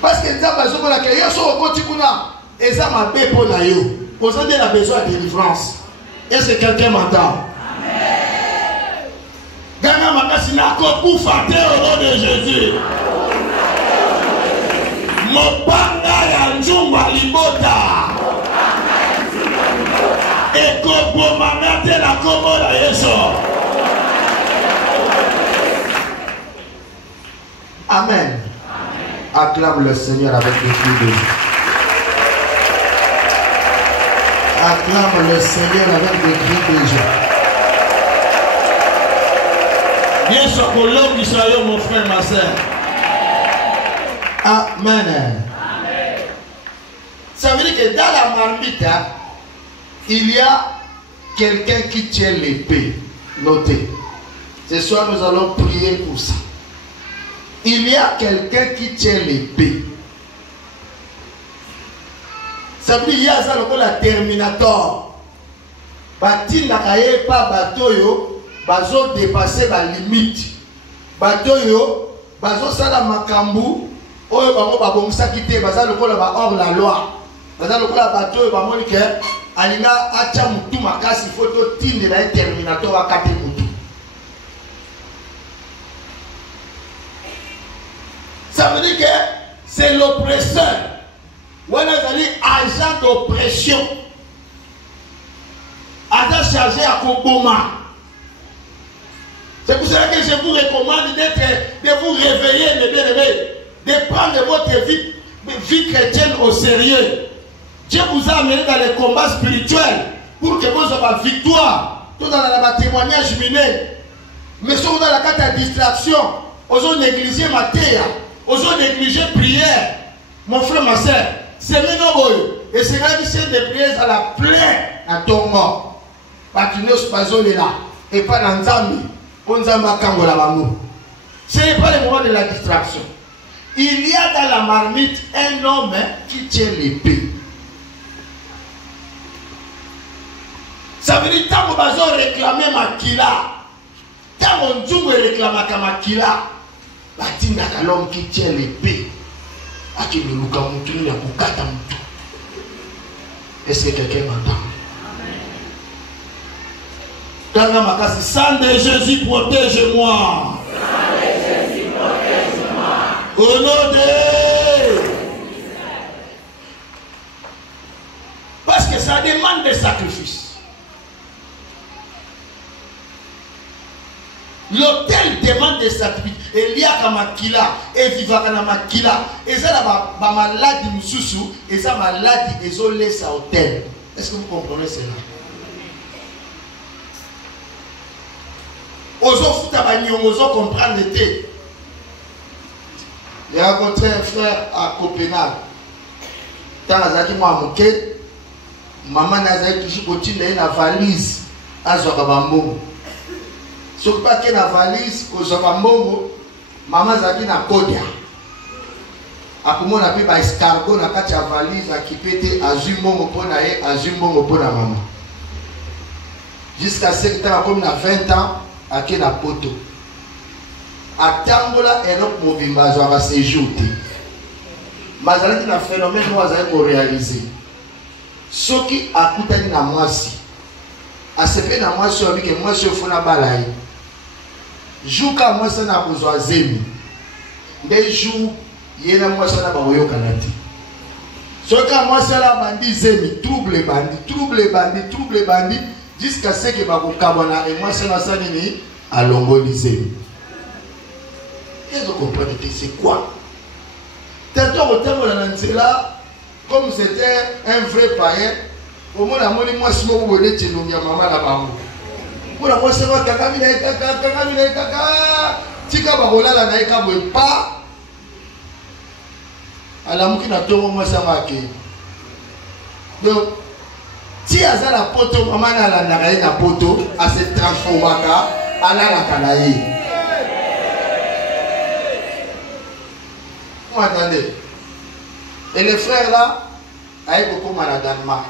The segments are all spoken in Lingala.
Parce que nous avons besoin de yo so okoti kuna eza mabe pour na yo. Aujourd'hui on a besoin de délivrance. Est-ce que quelqu'un m'entend? Amen. Gana makasi na ko kufa te au nom de Jésus. Mopanga ya njumba libota. Eko bomanga te la komo la Yesu. Amen. Acclame le Seigneur avec le cri de joie. Acclame le Seigneur avec le cri de joie. Bien sûr, pour l'homme qui soit mon frère, ma soeur. Amen. Amen. Ça veut dire que dans la marmite, il y a quelqu'un qui tient l'épée. Notez. Ce soir, nous allons prier pour ça. Il y a quelqu'un qui tient l'épée. Ça veut dire qu'il y a ça la Terminator. Bati na kaye pa bato yo bazo dépasser la limite. Bato yo bazo sala makambu oyo bango babomisa kite baza lokola ba hors la loi. Baza lokola bato yo bamoni ke alinga acha mutu makasi photo tinde na Terminator akate mutu. Ça veut dire que c'est l'oppresseur. On a dit agent d'oppression. Agent chargé à Koboma. C'est pour cela que je vous recommande de vous réveiller, mes bien-aimés, de prendre votre vie chrétienne au sérieux. Dieu vous a amené dans les combats spirituels pour que vous ayez la victoire. Tout dans le témoignage miné. Mais si vous avez la carte de distraction, vous avez négligé ma terre. Aujourd'hui, négliger prière, mon frère, ma soeur, c'est maintenant, et c'est là que c'est des prières à la plaie à ton mort. Patinos Bazol est là, et pas dans Zambie, on Zamba Kangola Mamou. Ce n'est pas le moment de la distraction. Il y a dans la marmite un homme qui tient l'épée. Ça veut dire que tant que vous réclamez Makila, tant que vous réclamez Makila, batinaka l'homme qui tient l'épée. Est-ce que quelqu'un m'entend? Amen. Sang de Jésus, protège-moi. Au nom de... Parce que ça demande des sacrifices. L'hôtel demande des sacrifices. Et il y a Makila, et vivaka na Makila, et ça la maladie mususu, et ça maladie et on laisse à hôtel. Est-ce que vous comprenez cela? Ozo futabani, ozo comprendre le thé. J'ai rencontré un frère à Copenhague. Tant Azaki moi moké, maman Nazaki toujours continue dans la valise à Zokabambo. Ce qui pas que la valise au Zokabambo. Maman Zaki na kodia. Akumo na pe ba escargot na kati ya valise akipete azumbo mopona ye azumbo mopona maman. Jusqu'à ce que tu comme na 20 ans ake na poto. Atangola enok mobimba zo ba séjour te. Mazalaki na phénomène no azali ko réaliser. Soki akutani na mwasi. Asepe na mwasi obi ke mwasi ofuna balai. Juka mwasa na kuzwa zemi. Nde jou yena mwasa na bawoyo kanati. Soka mwasa la bandi zemi, trouble bandi, jusqu'à ce que bakukabona et mwasa na sanini alongoli zemi. Et vous comprenez c'est quoi? Tantôt au terme de l'anzela, comme c'était un vrai païen, au moins la moni mwasi mo bone tino ya mama la bango. Pour moi c'est moi kaka tika bakolala na eka boye pa alamuki na tongo moi ça marqué. Donc si azala poto mama na la na poto a se transformaka ala la kanayi. Vous entendez? Et les frères là aïe beaucoup mal à Danemark.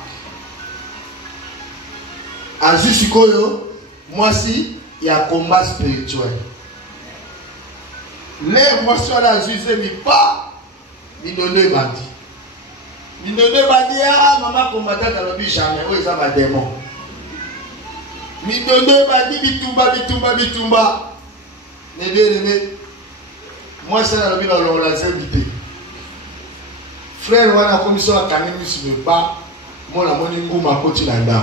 En Jusikoyo moi si il y a combat spirituel. Les moi sur la juge mais pas Mindondo bandi. Mindondo bandi ah maman combattant dans le but jamais. Oh ça va démon. Mindondo bandi bitumba. Ne bien. Moi c'est dans le but dans la invité. Frère wana commission à Kamini sur le bas. Moi la moni nguma koti landa.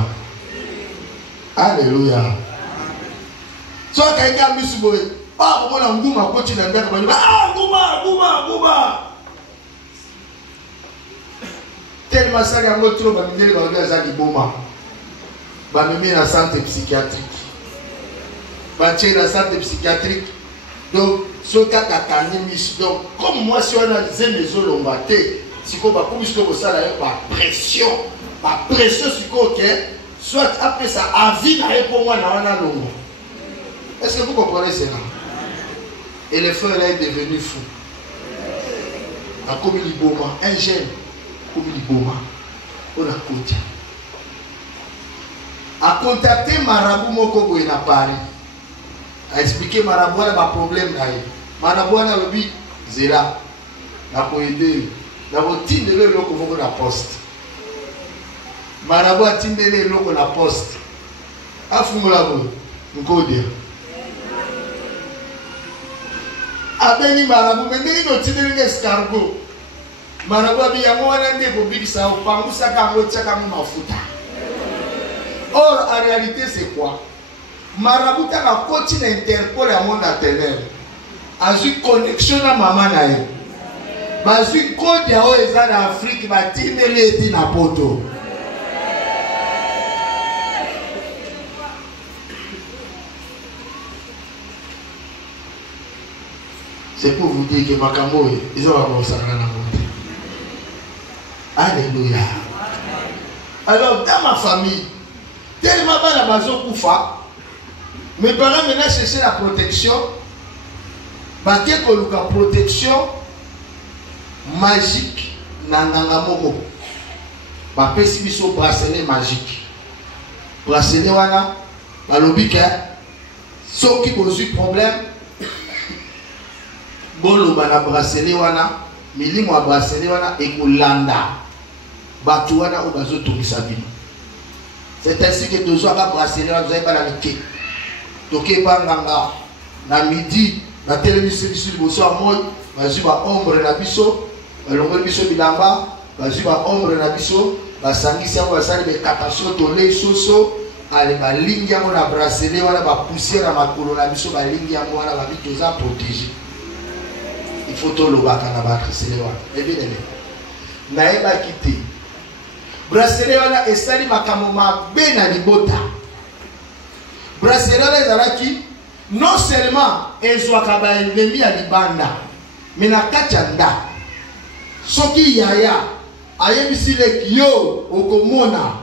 Alléluia. Soit quelqu'un misuboy. Ah moi la nguma koti landa ka bani. Ah nguma. Tellement ça yango trop ba mindele ba ga za liboma. Ba mimi na santé psychiatrique. Ba tché na santé psychiatrique. Donc ce cas Kamini donc comme moi si on a des maisons lombaté. Si on va comme ça la pression si ok soit après ça avis na pour moi na longo. Est-ce que vous comprenez cela? Et le frère est devenu fou. A comme liboma un jeune comme liboma on a côté a contacté marabout moko boy na Paris a expliqué marabout le problème là marabout na lobi zela na ko aider. D'abord, tindele loko moko na poste. Marabout tindele loko na poste. Afungula bo, nkodia. Abeni marabout mendeli no tindele escargot. Marabout bi yango wana ndeko bikisa opangusa kango tchaka mafuta. Or en réalité c'est quoi? Marabout ta na koti na Interpol ya monde atteler. Azu connexion na maman na ye. Bazui code ya oeza na Afrique batindele eti na poto. C'est pour vous dire que makambo ils ont abonsana na monde. Alléluia. Alors dans ma famille, tellement bana bazo kufa, mes parents maintenant chercher la protection. Baké koluka protection magique nanganga moko ba pesi biso bracelet magique bracelet wana balobi ke soki bozwi problème boloba na bracelet wana milimo ya bracelet wana ekolanda bato wana oyo bazotungisa bino. C'est ainsi que tozwaka bracelet wana tozali bana mike tokeba nganga na midi na televisi biso liboso ya moi bazwi ba ombre na biso balongoli biso bilamba bazwi ba ombre na biso basangisi yango basali bekatation tolei soso ale balingi yango na bracelet wana bapoussière na makolo na biso balingi yango wana babi toza protégé. Il faut tolobaka na bracelet wana ebinene nayebaki te bracelet wana esali makambo mabe na libota. Bracelet wana ezalaki non seulement ezwaka baennemi ya libanda mais na kati ya ndako soki yaya ayebisi leki yo okomona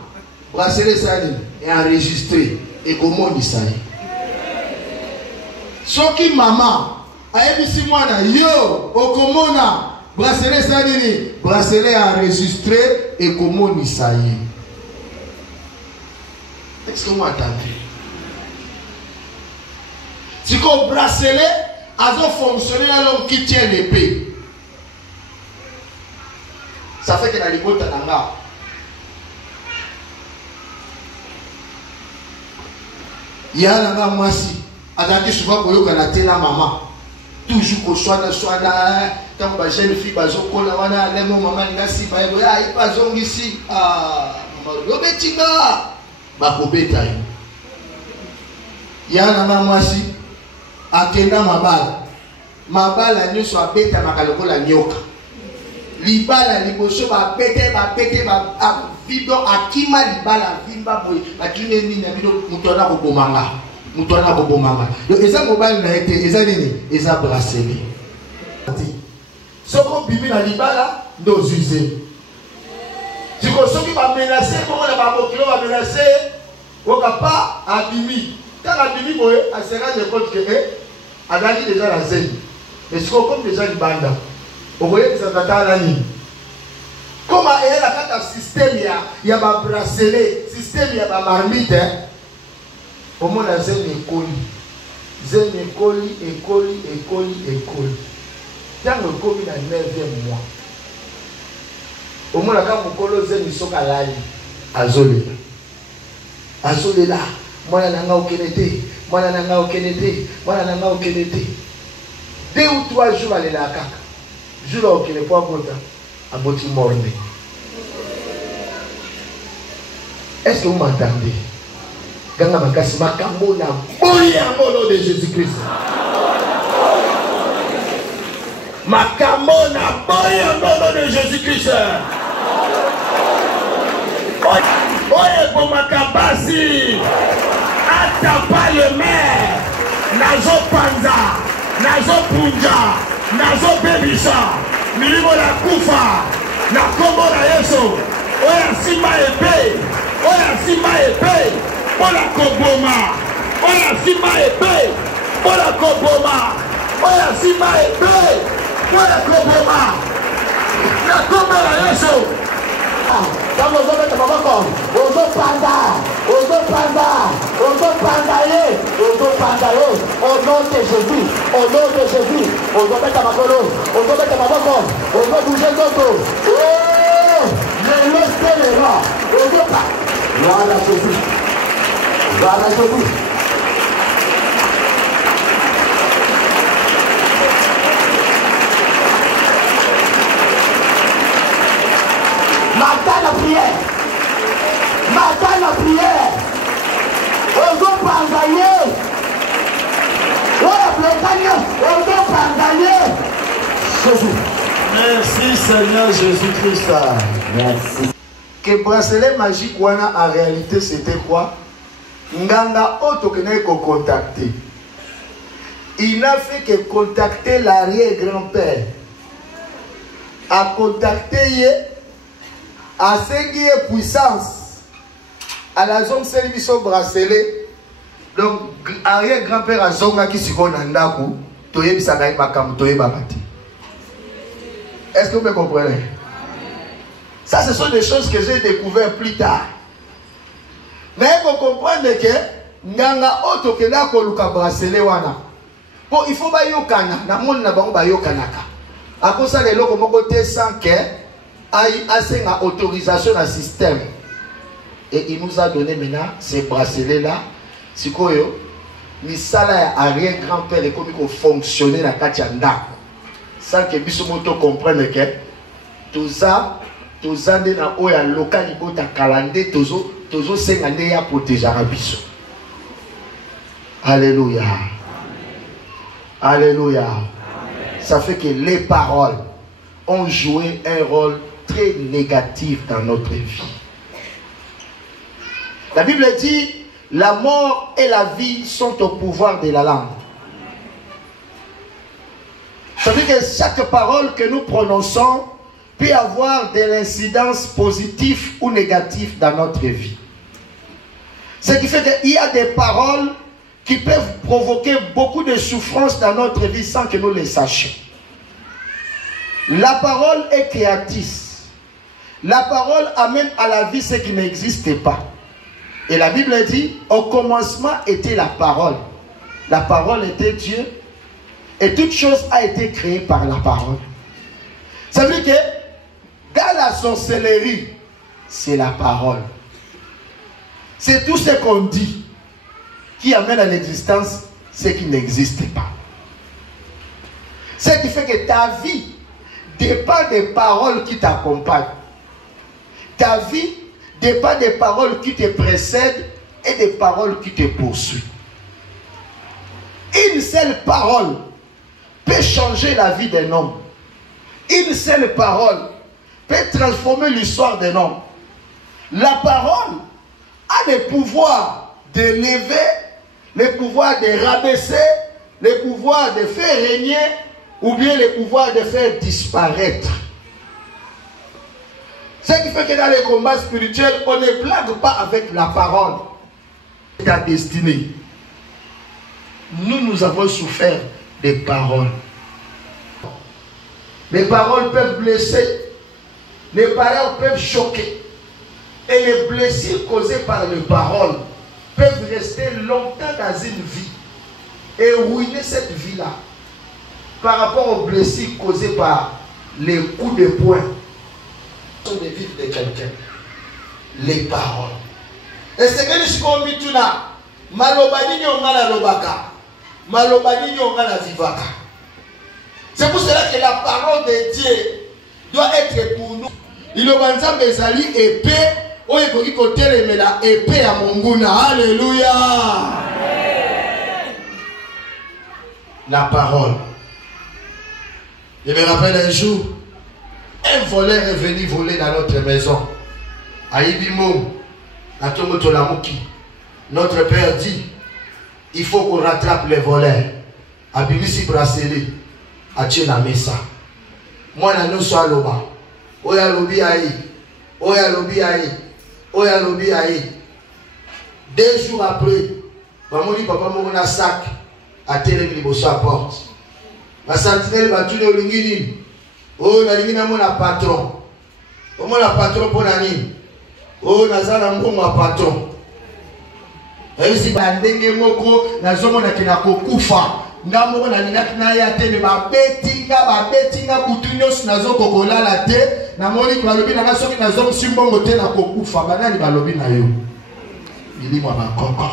bracelet sali et enregistré ekomonisa ye. Soki mama ayebisi mwana yo okomona bracelet sali bracelet enregistré ekomonisa ye. Est-ce que vous m'entendez? Si le bracelet a fonctionné dans l'homme qui tient l'épée, ça fait que dans les bottes d'Anga, il y a un moi si, à souvent pour yo la maman, toujours qu'on soit là, quand ma jeune fille va au col, là, les mon maman n'a si pas il pas ici, ah, maman, betinga, ba kobeta yo. Il y a un moi si. Akenda mabala nyonso abeta makaloko la nyoka libala liboso babete vido akima libala vimba boy akine nini na bido mutona ko bomanga donc eza mobile na été eza nini eza bracelet soko bibi na libala ndo zuze siko soki ba menacer ko na ba bokilo ba menacer ko kapa abimi kana bimi boy asera je compte que adali déjà la zone mais c'est comme déjà du banda vous voyez que ça tata nani comment elle a fait un système il y a ba bracelet système il y a ba marmite au moins la zone école tant que comme dans 9e mois Au moins, quand vous colosez, nous sommes à l'ail. Azolela. Azolela. Moi, nanga okenete. Moi, nanga okenete. Moi, nanga okenete. 2 ou 3 jours, allez la kaka. Jour où il n'est pas bon, à votre morne. Est-ce que vous m'entendez? Ganga makasi makambo na boya au nom de Jésus-Christ. Makambo na boya au nom de Jésus-Christ. Oye pour makabasi. Atapa le maire. Nazo panza. Nazo punja. Nazo bebisa. Milimo la kufa. Na kombo na Yesu. Oya sima ebe. Oya sima ebe. Ola koboma. Oya sima ebe. Ola koboma. Oya sima ebe. Ola koboma. Na kombo na Yesu. Kama uzobeta maboko. Uzopanda. Uzopanda. Uzopanda ye. Uzopanda ye. Au nom de Jésus. Au nom de Jésus. Uzobeta makolo. Uzobeta maboko. Uzobouger d'auto. Le leste le roi. Uzopanda. Voilà Jésus. Voilà Jésus. Matin la prière. Matin la prière. On doit pas gagner. On doit gagner. On doit pas gagner. Jésus. Merci Seigneur Jésus-Christ. Merci. Que bracelet magique wana en réalité c'était quoi? Nganga auto que n'est qu'au contacter. Il n'a fait que contacter l'arrière-grand-père. A contacter à ce puissance à la zone service au bracelet. Donc arrière-grand-père a zonga qui se connaît ndaku toye bisaka makam toye babati. Est-ce que vous me comprenez? Ça, ce sont des choses que j'ai découvertes plus tard. Mais il faut comprendre que Nganga Oto Kena Koluka bracelet wana. Bon, il faut ba yokana, na monde na bango ba yokanaka. À cause ça les locaux mokote sans que aille assez na autorisation à système. Et il nous a donné maintenant ces bracelets là. Sikoyo, misala ya arrière grand-père et comme il fonctionner na katianda. Sans que bisomoto comprenne que tout ça tozande na oya local bota kalande tozo sengande ya protéger biso. Alléluia. Alléluia. Ça fait que les paroles ont joué un rôle très négatif dans notre vie. La Bible dit la mort et la vie sont au pouvoir de la langue. Ça veut dire que chaque parole que nous prononçons peut avoir de l'incidence positive ou négative dans notre vie. Ce qui fait qu'il y a des paroles qui peuvent provoquer beaucoup de souffrance dans notre vie sans que nous les sachions. La parole est créatrice. La parole amène à la vie ce qui n'existait pas. Et la Bible dit, au commencement était la parole. La parole était Dieu. Et toute chose a été créée par la parole. Ça veut dire que dans la sorcellerie, c'est la parole. C'est tout ce qu'on dit qui amène à l'existence ce qui n'existe pas. Ce qui fait que ta vie dépend des paroles qui t'accompagnent. Ta vie dépend des paroles qui te précèdent et des paroles qui te poursuivent. Une seule parole peut changer la vie d'un homme. Une seule parole peut transformer l'histoire d'un homme. La parole a le pouvoir de lever, le pouvoir de rabaisser, le pouvoir de faire régner ou bien le pouvoir de faire disparaître. Ce qui fait que dans les combats spirituels, on ne blague pas avec la parole. Ta destinée. Nous avons souffert des paroles. Les paroles peuvent blesser. Les paroles peuvent choquer. Et les blessures causées par les paroles peuvent rester longtemps dans une vie et ruiner cette vie-là par rapport aux blessures causées par les coups de poing. Ce sont des vie de quelqu'un. Les paroles. Et c'est que je suis dit, malobani ongala lobaka, malobani ongala vivaka. C'est pour cela que la parole de Dieu doit être pour nous. Il a besoin bezali épée, ou il faut que mais la épée à Monguna. Alléluia. La parole. Je me rappelle un jour, un voleur est venu voler dans notre maison. Aïbimo, à Tomotolamuki. Notre père dit, il faut qu'on rattrape les voleurs. Abimisi bracelet, à la mesa. Moi, je suis à l'oba. Oya lobi aïe. Oya lobi aïe. Oya lobi aïe. 2 jours après, maman dit papa mon a sac à télé liboso à porte. Ma sentinelle va tourner au lingini. Oh na lingina mon patron. Comment la patron pour nani? Oh nazala mbongo patron. Et si bandenge moko nazomona kina kokufa. Ndamoko na ninaki na ya te me ba betinga kutunyo nazo kokola la te na moni kwa lobi na soki nazo simbongo te na kokufa banani balobi na yo. Bilimo bakoko.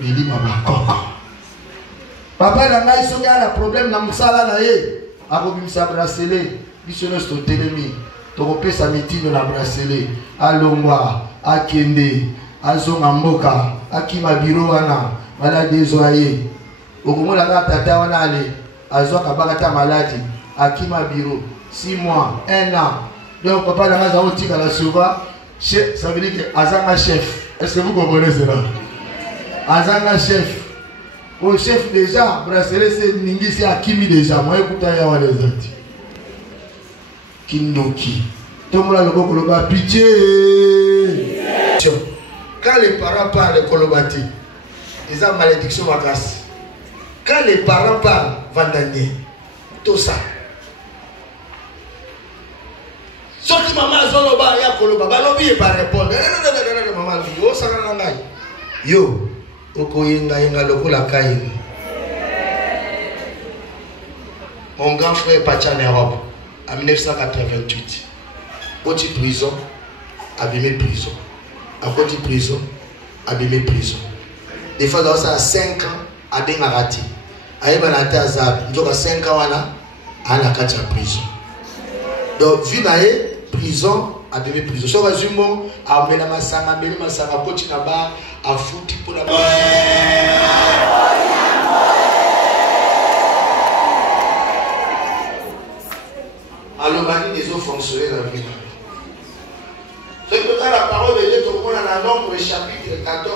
Bilimo bakoko. Papa na ngai soki ala problème na musala na ye. Akobimisa bracelet bisono sto telemi. Tokopesa mitino na bracelet. Alongwa, akende, azonga mboka, akima biro wana, malade ezoaye. Okomona ka tata wana ale, azoka bakata malade, akima biro 6 mois, 1 an. Donc papa na maza otika la souvent, ça veut dire que azanga chef. Est-ce que vous comprenez cela? Azanga chef. Au chef déjà, bracelet c'est ningisi akimi déjà, moi écouta ya wale zati. Kindoki. Tout le monde a le koloba pitié. Quand les parents parlent de kolobati, ils ont malédiction à grâce. Quand les parents parlent, vandanier. Tout ça. Sauf que maman a zoloba ya koloba, balobi et pas répondre. Non, maman, yo ça n'a yo, okoyenga yenga lokola kaini. Mon grand frère est parti en Europe en 1988. Petit prison, abîmé prison. À côté prison, abîmé prison. Des fois, dans ça, 5 ans, à Bengarati. À Ebanate Azab, nous avons 5 ans, à la Katia prison. Donc, vu dans prison, abîmé prison. Si on résume, à Mélamasanga, Mélamasanga, continue là-bas, à foutre pour la alors, des eaux fonctionnaient dans la vie. C'est que dans la parole de Dieu, tout le monde en a Nombre chapitre 14,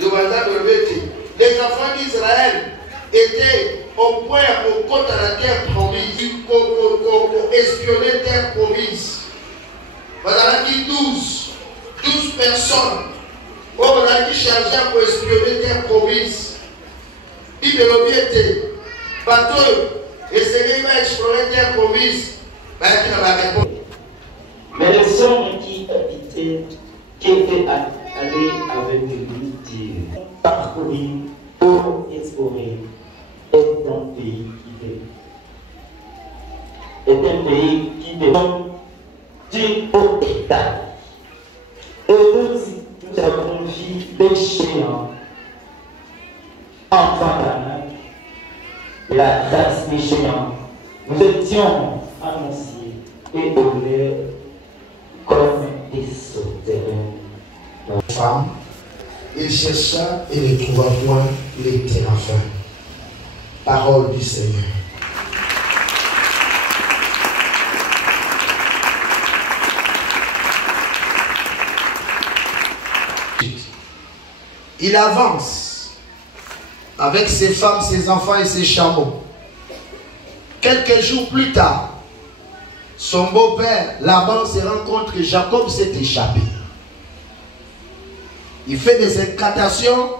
le mandat de Bété. Les enfants d'Israël étaient au point au côté de la terre promise, pour espionner terre promise. Voilà dit 12 personnes. On a dit chargé pour espionner terre promise. Bible était bateau, et c'est lui qui a exploré terre promise. Mais les hommes qui habitaient, qui étaient allés avec lui, dirent, parcourir pour explorer est un pays qui dépend du haut état. Et nous avons vu des géants enfants d'Anak, la race des géants. Nous étions annoncés et honneurs comme des souterrains. La femme, il chercha et ne trouva point, il était enfin. Parole du Seigneur. Il avance avec ses femmes, ses enfants et ses chameaux. Quelques jours plus tard, son beau-père, Laban, se rend compte que Jacob s'est échappé. Il fait des incantations,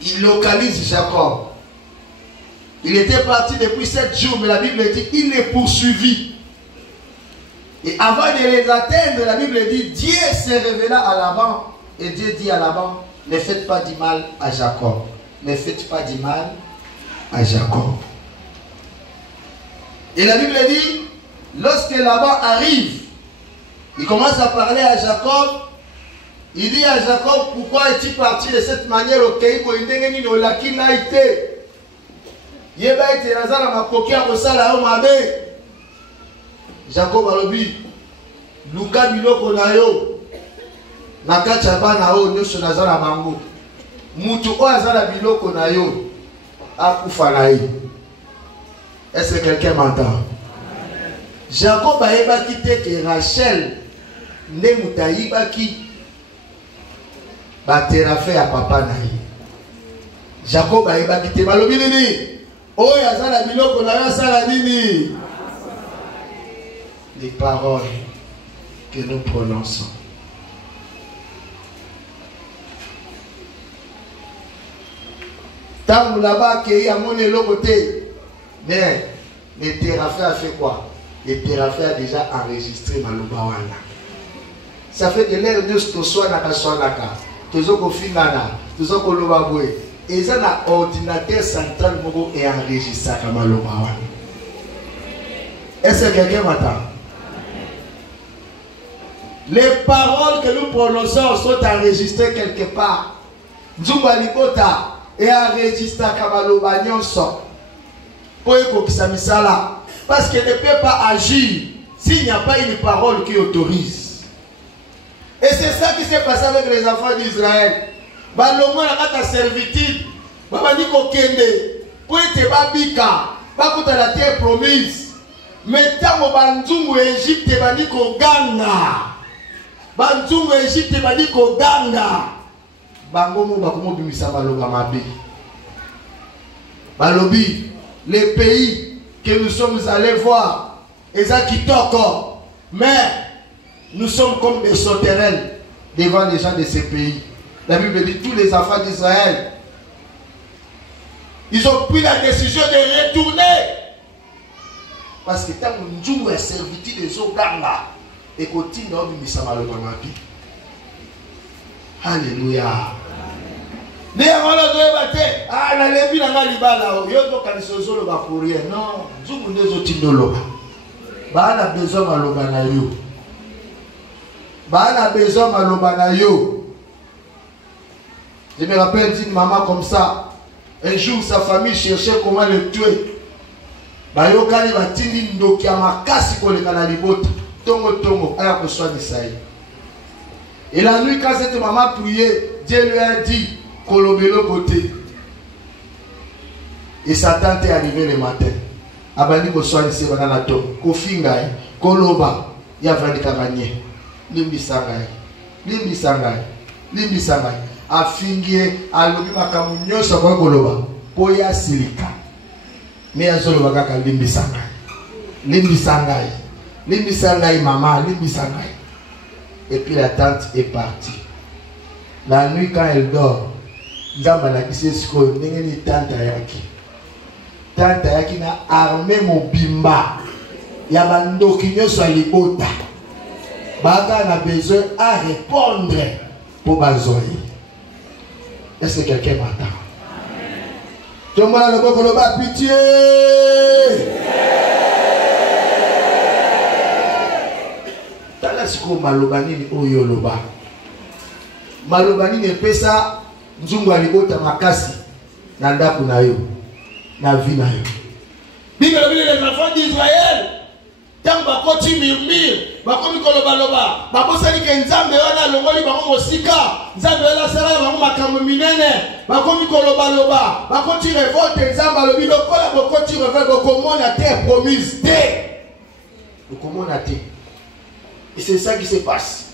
il localise Jacob. Il était parti depuis 7 jours, mais la Bible dit qu'il les poursuivit. Et avant de les atteindre, la Bible dit Dieu s'est révélé à Laban. Et Dieu dit à Laban, ne faites pas du mal à Jacob. Ne faites pas du mal à Jacob. Et la Bible dit, lorsque Laban arrive Il commence à parler à Jacob. Il dit à Jacob, pourquoi es-tu parti de cette manière au pays pour une dégaine au laki n'a été? Yeba été Nazara ma coquille à Rosala au Mabe. Jacob a lobi. Luka biloko na yo. Nakacha bana o nyosho Nazara mango. Mutu o azala biloko na yo. Akufa na ye. Est-ce que quelqu'un m'entend? Jacob a yeba quitté que Rachel ne mutayiba ki. Baterafe à papa na ye. Jacob a yeba quitté balobi nini. Oh yazala biloko na yo sala nini. Les paroles que nous prononçons. Tant là-bas qu'il y a mon côté. Mais les Terafé a fait quoi? Les Terafé a déjà enregistré Malobawana. Ça fait de l'air de ce soit naka soit naka. Toujours qu'on finana, toujours qu'on lobaboué. Et ça na ordinateur central mogo est enregistré à Malobawana. Est-ce que quelqu'un m'entend? Les paroles que nous prononçons sont enregistrées quelque part. Nzumba Libota est enregistré à Kamaloba Nyonso. Parce qu'elle ne peut pas agir s'il n'y a pas une parole qui autorise. Et c'est ça qui s'est passé avec les enfants d'Israël. Balongo na kata servitude, babandi ko kende, pour être babika, bakuta la terre promise. Mais tant banzungu Égypte bandi ko ganga. Banzungu Égypte bandi ko ganga. Bango mo bakomo bimisa baloba mabe. Balobi, les pays que nous sommes allés voir, mais nous sommes comme des sauterelles devant les gens de ces pays. La Bible dit tous les enfants d'Israël, ils ont pris la décision de retourner. Parce que tant que nous avons servi des Oganga, et continue à nous faire. Alléluia. Non, a besoin je me rappelle d'une maman comme ça. Un jour, sa famille cherchait comment le tuer. Bayokani batindi ndoki amakasi koleka na libota. Tongo tongo aya koswani sai. Et la nuit, quand cette maman priait, Dieu lui a dit kolobelo côté. Et sa tante est arrivée le matin. Abandi koswani se banana to. Kofingai, koloba, yavandi kabanye. Limbi sangai. Limbi sangai. Limbi sangai. Afingie alobi makamu nyoso kwa koloba. Poya silika. Mais azolo kaka limbi sangai. Limbi sangai. Limbi sangai maman, limbi sangai. Et puis la tante est partie. La nuit quand elle dort, Nzamba la kisi sko ndengeni tante yaki. Tante yaki na armé mobimba. Ya bandoki nyoso alibota. Baka na besoin à répondre pour bazoyer. Est-ce que quelqu'un m'entend? Tout le monde a le bon koloba pitié. Tala siko malobani ni oyo loba. Malobani ne pesa nzungu alibota makasi na ndaku na yo na vie na yo. Bible dit les enfants d'Israël tant bakoti murmure bakomi koloba loba bakosali ke nzambe wana longoli bango mosika nzambe wana sala bango makambo minene bakomi koloba loba bakoti révolte nzambe alobi lokola bokoti révolte bokomona terre promise te bokomona te. Et c'est ça qui se passe.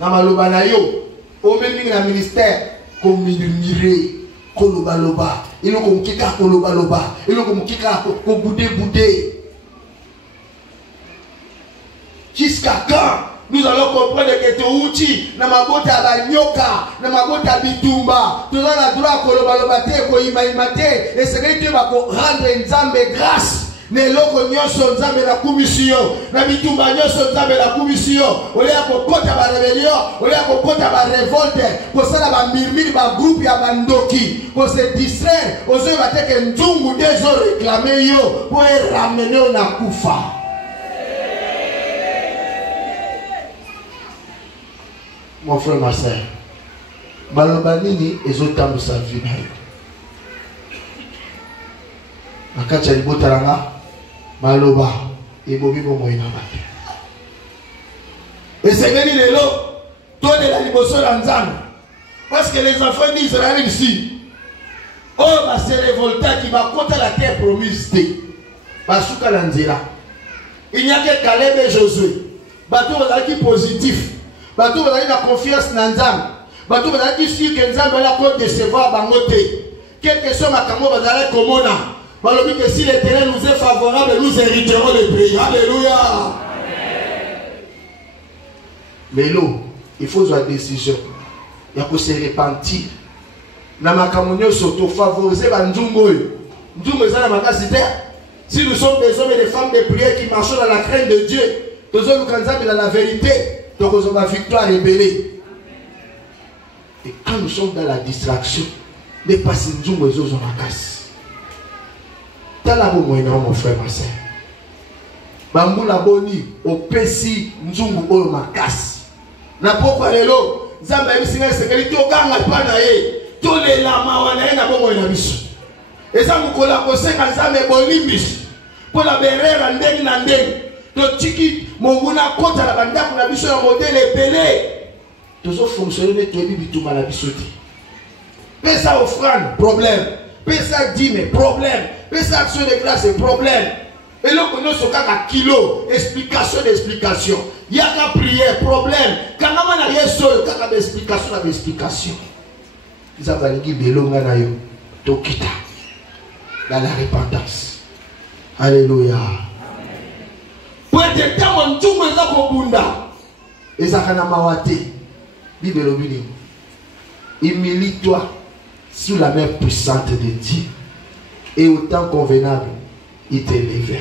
Dans maloba na yo au même na ministère comme murmurer koloba loba ilo ko mukika koloba loba ilo ko mukika ko boudé. Jusqu'à quand nous allons comprendre que tu outil na mabota banyoka na mabota bitumba tu as la droit koloba loba te ko imate et c'est que tu vas rendre nzambe grâce ne loko nyonso nzambe la commission na bitumba nyonso nzambe la commission olia ko kota ba rebellion olia ko kota ba révolte ko sala ba murmure ba groupe ya bandoki ko se distraire ozo bateke nzungu des ont réclamé yo pour ramener na kufa. mon frère, ma soeur. Balobanini ezotambu sa vie na yo. Nakati ya libota langa maloba ebobi bomoi na bato. Esengeli lelo tolela liboso la nzambe. Parce que les enfants d'Israël ici, oh va se révolter qui va contre la terre promise. Basuka la nzela. Il n'y a que Caleb et Josué. Bato bazaki positif. Bato bazaki na confiance na nzambe. Bato bazaki sûr que nzambe la côte décevoir bangote. Quel que soit makambo bazala komona. Balobi que si l'Éternel nous est favorable, nous hériterons le pays. Alléluia. Mais là, il faut une décision. Il faut se repentir. Na makambo surtout favoriser banzungo. Nzungo ça na makasite. Si nous sommes des hommes et des femmes de prière qui marchent dans la crainte de Dieu, nous sommes dans la vérité, donc nous avons la victoire révélée. Et quand nous sommes dans la distraction, ne passez nzungo ezo zo makasi. Tala mon frère, ma soeur. Bambula boni opesi nzungu oyo makasi. Na poko lelo nzambe bisinga sekeli to ganga pana ye. To le lama wana ye na bongo na biso. Eza mukola kosenga nzambe bolimbisi. Pour la berera ndenge na ndenge. To tiki monguna kota la bandako na biso ya modele pelé. Tozo fonctionner to bibi tuma na biso ti. Pesa offrande problème. Pesa dîme problème. Pesa action de grâce problème. Et là, on a ce kilo, explication d'explication. Il y a qu'à prière, problème. Quand on a rien seul, quand on a explication, on a explication. Ils ont dit, Tokita, dans la repentance. Alléluia. Pour être temps, tout le monde a bunda. Et ça a mawate. Bible obéit. Humilie-toi sous la main puissante de Dieu. Et au temps convenable, il t'élèvera.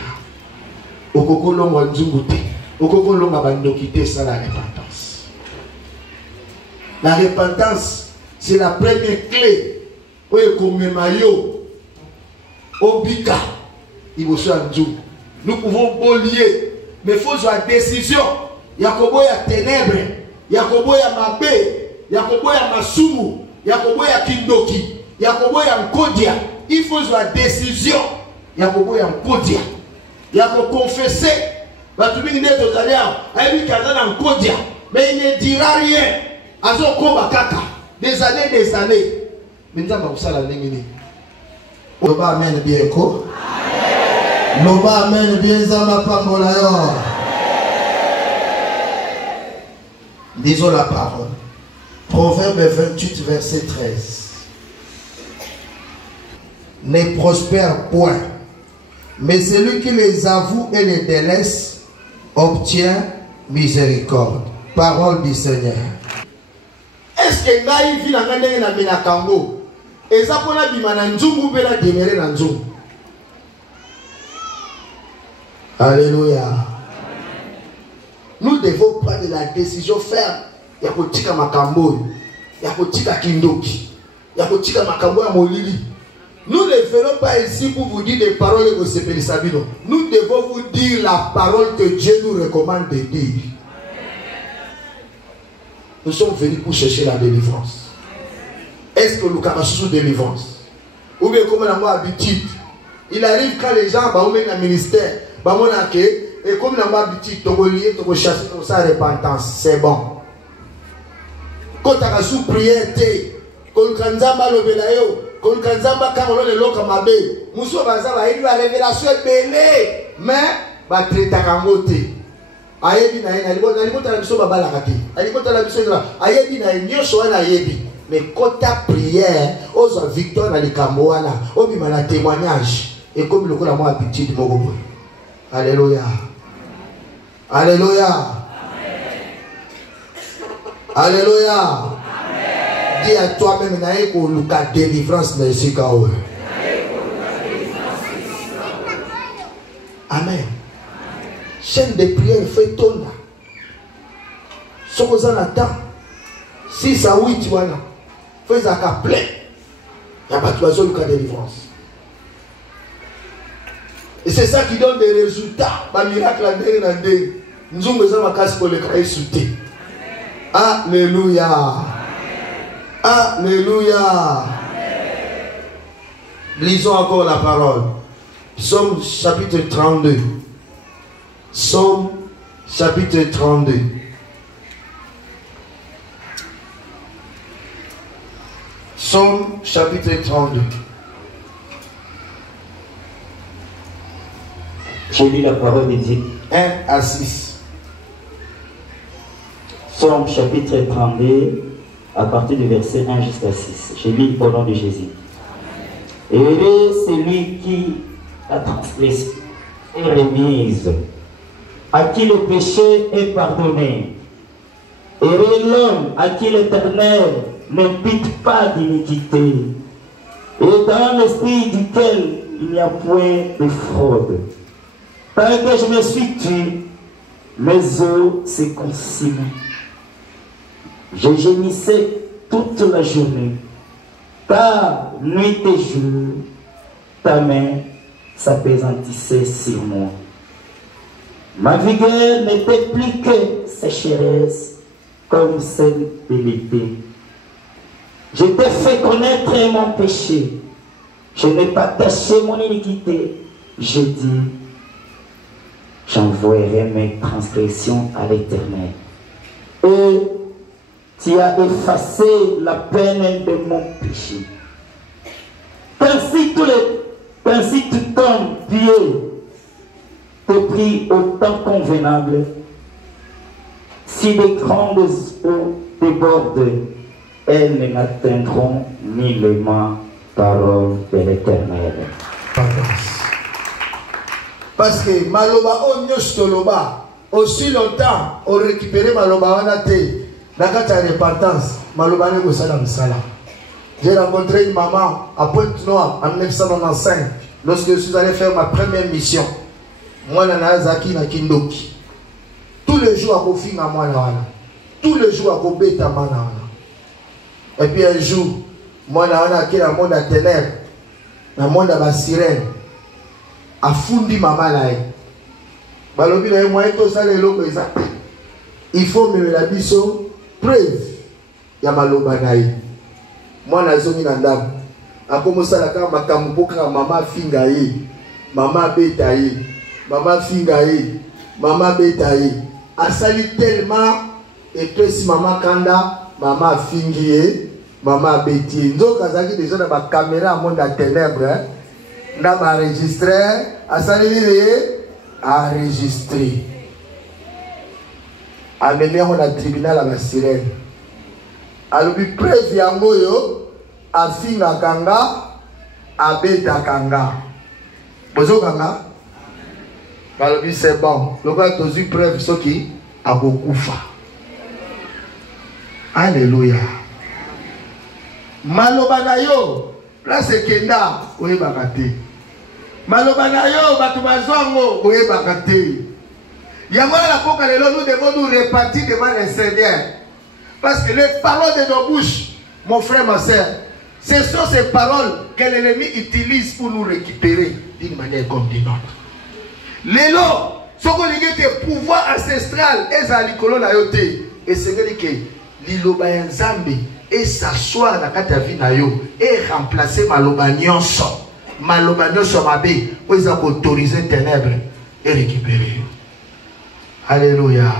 Okoko longa nzungute, okoko longa bandokite ça la repentance. La repentance, c'est la première clé. Oye komemayo, obika, iboso nzungu. Nous pouvons bollier, mais il faut avoir décision. Yakobo ya ténèbres, Yakobo ya mabe, Yakobo ya masumu, Yakobo ya kindoki, Yakobo ya nkodia. Il faut avoir décision. Yakobo ya nkodia. Yako confesser. Batumi ne tozalia, ayi kazana nkodia, mais il ne dira rien. Azo koba kaka. Des années. Minzamba usala ningini. Loba amen bien ko. Loba amen bien zamba pambola yo. Disons la parole. Proverbe 28 verset 13. Ne prospère point, mais celui qui les avoue et les délaisse obtient miséricorde. Parole du Seigneur. Est-ce que ngai vit na ngane na menakango? Eza pona bimana nzungu bela demere na nzungu. Alléluia. Nous devons prendre la décision ferme. Yakotika makambo, yakotika kindoki, yakotika makambo ya molili. Nous ne venons pas ici pour vous dire des paroles que c'est Pélisabino. Nous devons vous dire la parole que Dieu nous recommande de dire. Nous sommes venus pour chercher la délivrance. Est-ce que nous avons sous délivrance? Ou bien comme on a habitude. Il arrive quand les gens vont mettre un ministère, et comme on a habitude, tu vas chasser comme ça repentance. C'est bon. Quand tu as sous prière, quand tu as quand Kanzamba Karolo le loka mabe, Mousso Bazaba a eu la révélation belée, mais va traiter Kangote. Ayebi na ina, alimota la biso babala kati. Alimota la biso na ayebi na nyosho na ayebi. Mais quand ta prière, ozo victoire na likambo wana, obi mala témoignage et comme le kola mo habitude mo gobo. Alléluia. Alléluia. Alléluia. Dis à toi-même, naïe pour le cas délivrance de Sikaoue. Amen. Chaîne de prière fait ton. Ce que vous en attendez, 6 à 8, voilà. Fais un cas plein. Il n'y a pas de oiseau le cas délivrance. Et c'est ça qui donne des résultats. Par miracle, nous avons casse pour le cas sauté. Alléluia. Alléluia. Lisons encore la parole. Psaume chapitre 32. Psaume chapitre 32. Psaume chapitre 32. J'ai lu la parole de Dieu. 1 à 6. Psaume chapitre 32, à partir du verset 1 jusqu'à 6. J'ai lu au nom de Jésus. Heureux celui qui a transgressé et remise, à qui le péché est pardonné. Heureux l'homme à qui l'Éternel n'impute pas d'iniquité, et dans l'esprit duquel il n'y a point de fraude. Tant que je me suis tué, mes os se consumaient. Je gémissais toute la journée, car nuit et jour, ta main s'appesantissait sur moi. Ma vigueur n'était plus que sécheresse, comme celle de l'été. Je t'ai fait connaître mon péché. Je n'ai pas caché mon iniquité. Je dis, j'envoierai mes transgressions à l'Éternel. Et tu as effacé la peine de mon péché. Ainsi tout ton pied te prie au temps convenable. Si de grandes eaux débordent, elles ne n'atteindront ni le main, parole de l'Éternel. Parce que maloba on nyostoloba aussi longtemps on récupérer maloba wanate la carte de repentance maloba ne go sala msala. J'ai rencontré une maman à Pointe-Noire en 1995 lorsque je suis allé faire ma première mission. Moi na Zaki na Kindoki. Tous les jours à kofinga moi na. Tous les jours à kobeta mana. Et puis un jour moi na qui dans le monde à ténèbres, dans le monde à la sirène. A fundi maman là. Balobi na moi to sala eloko exact. Il faut me la biso preuve ya maloba na ye. Moi na zongi na ndam. Akomo sala ka makambo poka mama finga ye. Mama beta ye. Mama finga ye. Mama beta ye. Asali tellement et que si maman kanda mama fingi ye. Mama beti. Ndo kazaki déjà na ba caméra monde à ténèbres. N'a pas enregistré, à saluer, à enregistrer. À mener on a tribunal à la sirène. À l'objet preuve yangoyo, à finga kanga, à beta kanga. Bozo kanga. À l'objet c'est bon. Le gars tozu preuve ce qui a beaucoup fait. Alléluia. Malobanayo. Place kenda oye bakate. Maloba na yo batu bazongo oye bakate. Yango la poka lelo nous devons nous répartir devant le Seigneur. Parce que les paroles de nos bouches, mon frère, ma soeur, ce sont ces paroles que l'ennemi utilise pour nous récupérer d'une manière comme d'une autre. Lelo, ce qu'on dit que pouvoir ancestral est à l'icolo na yote. Et c'est que liloba nzambe et s'asseoir dans la vie na yo et remplacer maloba nyonso mabe pour les autoriser ténèbres et récupérer. Alléluia.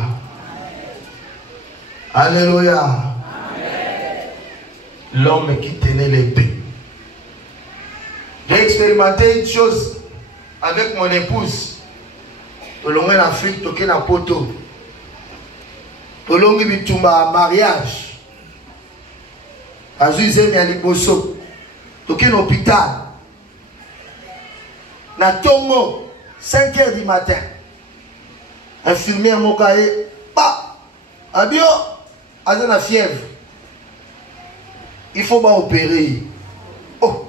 Alléluia. L'homme qui tenait l'épée. J'ai expérimenté une chose avec mon épouse. Pour l'homme en Afrique, toqué na poto. Pour l'homme qui tomba mariage. Azuzemi à Liboso, toqué l'hôpital. Na Tongo, 5 h du matin. Infirmière Mokaye, pas. Abio, a la fièvre. Il faut pas opérer. Oh,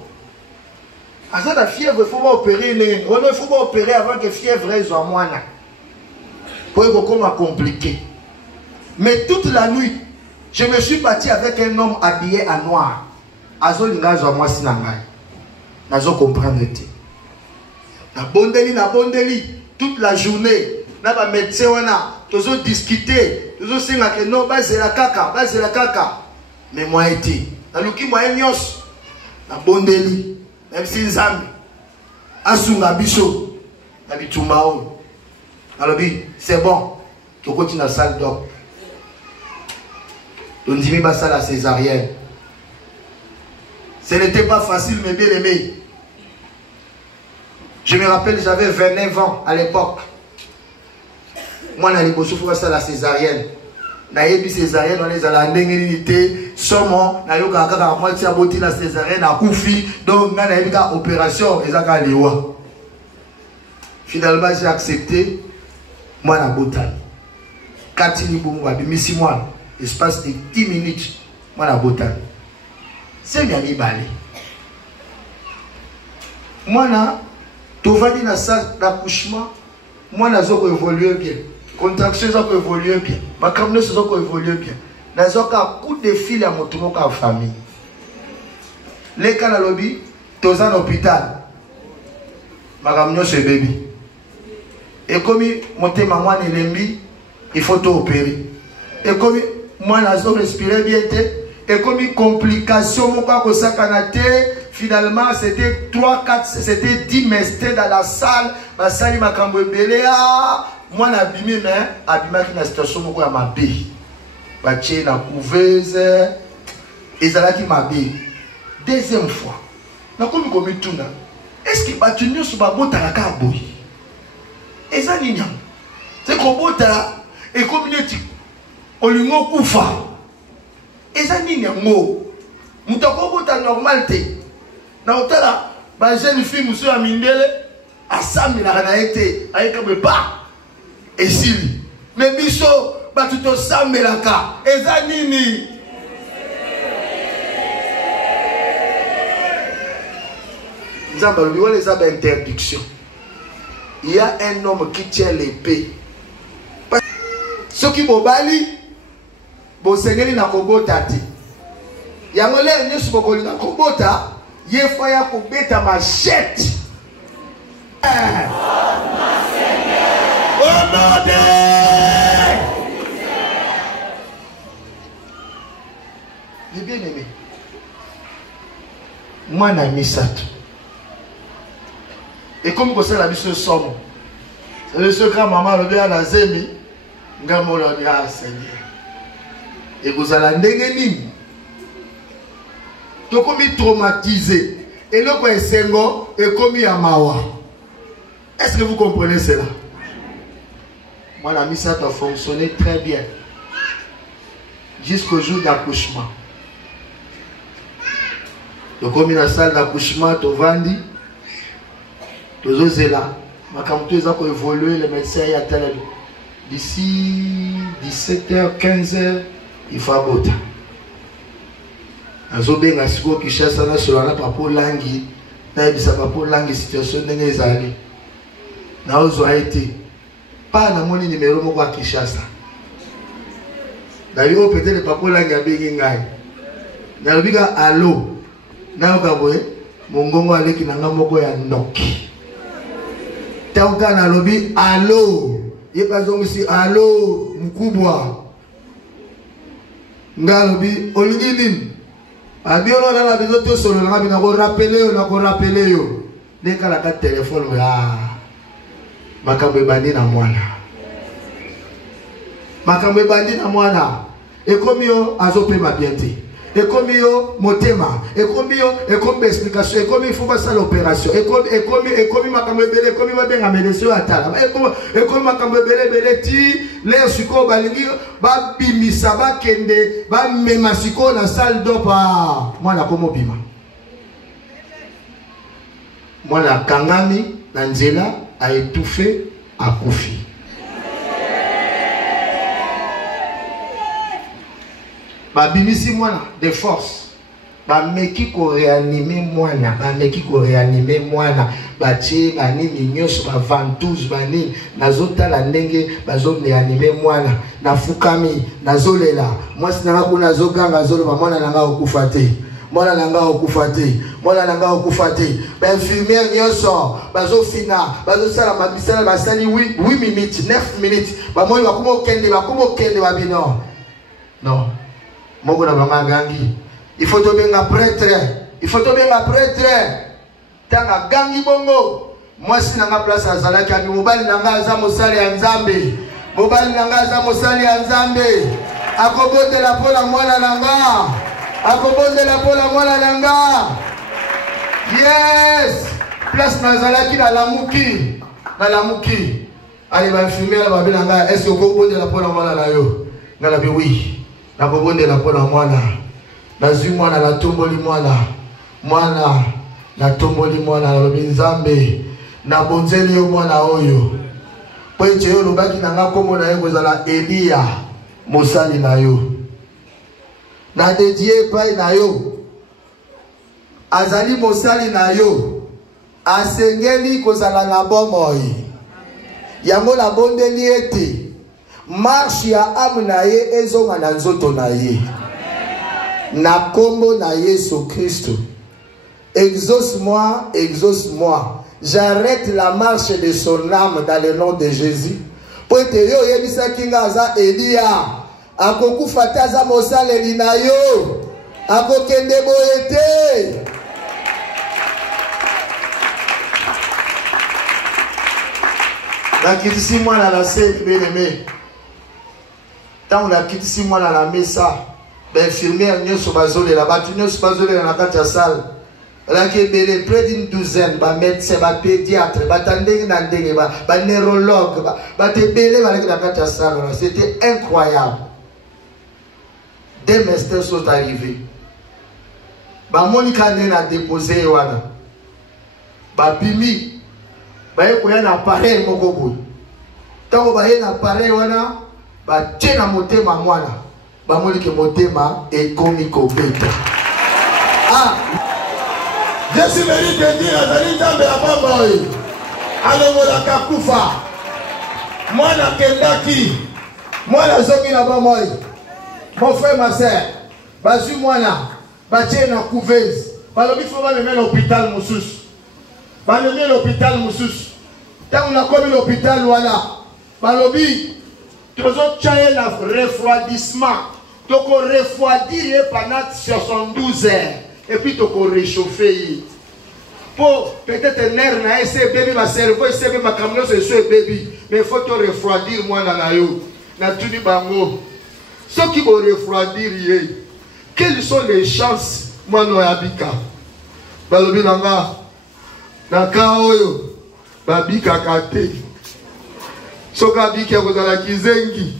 a la fièvre, il faut pas opérer. Il faut pas opérer avant que la fièvre soit moins. Pour que comme compliqué. Mais toute la nuit, je me suis battu avec un homme habillé en noir. Azo lingazo moi sinangai. Nazo comprendre te. Na bondeli toute la journée. Na ba médecin wana toujours discuter, toujours senga que non, base la caca. Mais moi été, dans le qui moi nyos, na bondeli, même si nzambi, asunga biso, na bitumao. Alors c'est bon, tu continues la salle d'or. On dit pas ça la césarienne. Ce n'était pas facile, mais bien aimé. Je me rappelle, j'avais 29 ans à l'époque. Moi, je suis allé à la césarienne. Je suis allé césarienne, on est allé à l'indemnité. Somme, je suis allé à la césarienne, à Koufi. Donc, je suis allé à l'opération. Finalement, j'ai accepté. Moi, je suis allé. 4 mois, espace de 10 minutes. Moi, je suis allé. C'est bien mis balé. Moi, tu vas dans la salle d'accouchement. Moi, je vais évoluer bien. Contraction, je vais évoluer bien. Ma caméra, je vais évoluer bien. Je vais un coup de fil à mon famille. Les cas dans le lobby, tu es en hôpital. Ma caméra, c'est bébé. Et comme mon maman est l'ennemi, il faut t'opérer. Et comme moi, je vais respirer bien. Et comme une complication, finalement, c'était 3-4, c'était 10 mestés dans la salle. Ma salle, ma camboué, moi, je suis abîmé dans la situation, je suis abîmé. Je suis la couveuse. Et ça qui m'a dit. Deuxième fois, est-ce que tu n'as pas de temps? Et ça, c'est qu'on et comme on lui a koufa. Et ça, c'est un normal. Na otala ba jeune fille monsieur amindele asamila na été avec pas et sili mais biso ba tuto samelaka eza nini nzamba lui les a interdiction. Il y a un homme qui tient l'épée. Ceux qui bobali bo sengeli na kobota ti yangole nyesu bokoli na kobota. Il faut que machette. Au nom de bien aimé. Moi, je mis ça. Et comme vous savez, la mission somme. C'est le secret, maman, le bien à la zemi. Ngamo le bien à Seigneur. Et vous allez ndengeni. Comme traumatisé et le Sengo est commis à Mawa. Est-ce que vous comprenez cela? Moi, la mission a fonctionné très bien jusqu'au jour d'accouchement. Donc, comme la salle d'accouchement, tu vendis, tu es là. Quand tu as évolué, le médecin a tel d'ici 17h, 15h, il faut aborder. Azobenga siko Kishasa na solana papo langi na ebisa papo langi situation ndenge ezali na ozo été pas na moni numéro moko à Kishasa d'ailleurs peut-être papo langi abengi ngai na lobika allo na okabwe mongongo aleki na ngamoko ya ndoki tauka na lobi allo yepa zongisi allo mkubwa ngalobi olingini Abiolo na la besoin de solo na bina ko rappeler yo dès que la carte téléphone makambe bandi na mwana et comme yo azope ma bienté et comme yo motema et comme explication et comme il faut passer l'opération et comme makambe belé comme va benga médecin atala et comme makambe belé ti les suko balingi ba bimisa ba kende ba mema siko na salle d'opa mwana komo bima mwana kangami na nzela a étouffé a koufi. Babimisi mwana de force bameki ko réanimer mwana batie banini nyonso ba ventouse banini nazotala ndenge bazo réanimer mwana nafukami nazolela mwasi nanga kuna nazoganga zolo mwana nanga okufa te mwana nanga okufate mwana nanga okufate ba infirmière nyoso bazo fina bazo sala mabisala basali 8 minutes 9 minutes ba moi bakumo kende babino non moko na banga gangi il faut to benga prêtre tanga gangi bongo moi si nanga place azalaki abi mobali nanga aza mosali ya nzambe mobali nanga aza mosali ya nzambe akobondela pola mwana nanga akobondela pola mwana nanga yes place nazalaki na lamuki ali ba infirmière ba bilanga est-ce que okobondela pola mwana na yo ngala bi oui nakobondela pola mwana nazwi mwana na tomboli mwana na tomboli mwana na lobi nzambe na bonzeli yo mwana oyo po ete yo lobaki nanga kombo na ye kozala Elia mosali na yo na dédié epai na yo azali mosali na yo asengeli kozala na bomoi yango na bondeli ete marche ya ame na ye ezonga na nzoto na ye na kombo na Yesu Kristo. Exauce-moi. J'arrête la marche de son âme dans le nom de Jésus. Po ete yo yebisa kinga aza Elia akokufa te aza mosaleli na yo akokende boye te. Nakitisi mwana la se bien-aimé. Tant on a kitisi mwana la mesa infirmière nyoso bazolela batu nyoso bazolela na kati ya salle laki bele près d'une douzaine ba médecin ba pédiatre ba tandenge na ndenge ba neurologue ba tebele balaki na kati ya salle. C'était incroyable. Des masters sont arrivés ba monika ndena déposé wana ba pimi ba ekoya na appareil moko boy tango ba ye na appareil wana ba tena motema mwana bamolike motema ekomi kobeta. Ah, Jésus mérite de dire azali nzambe ya pamba oyo alongolaka kufa mwana kendaki mwana zongi na bama oyo. Mon frère ma sœur bazwi mwana batie na couveuse balobi fo bameme l'hôpital mosusu bameme l'hôpital mosusu ntango nakomi l'hôpital wana balobi tozo tchaye na refroidissement toko refroidir pendant 72 heures et puis toko réchauffer pour peut-être nerf na ese baby ma cerveau ese baby ma camino se so baby mais faut to refroidir moi na yo na tuni bango ceux qui vont refroidir quelles sont les chances moi no yabika balobi nanga na ka oyo babika kate soka biki akozala kizengi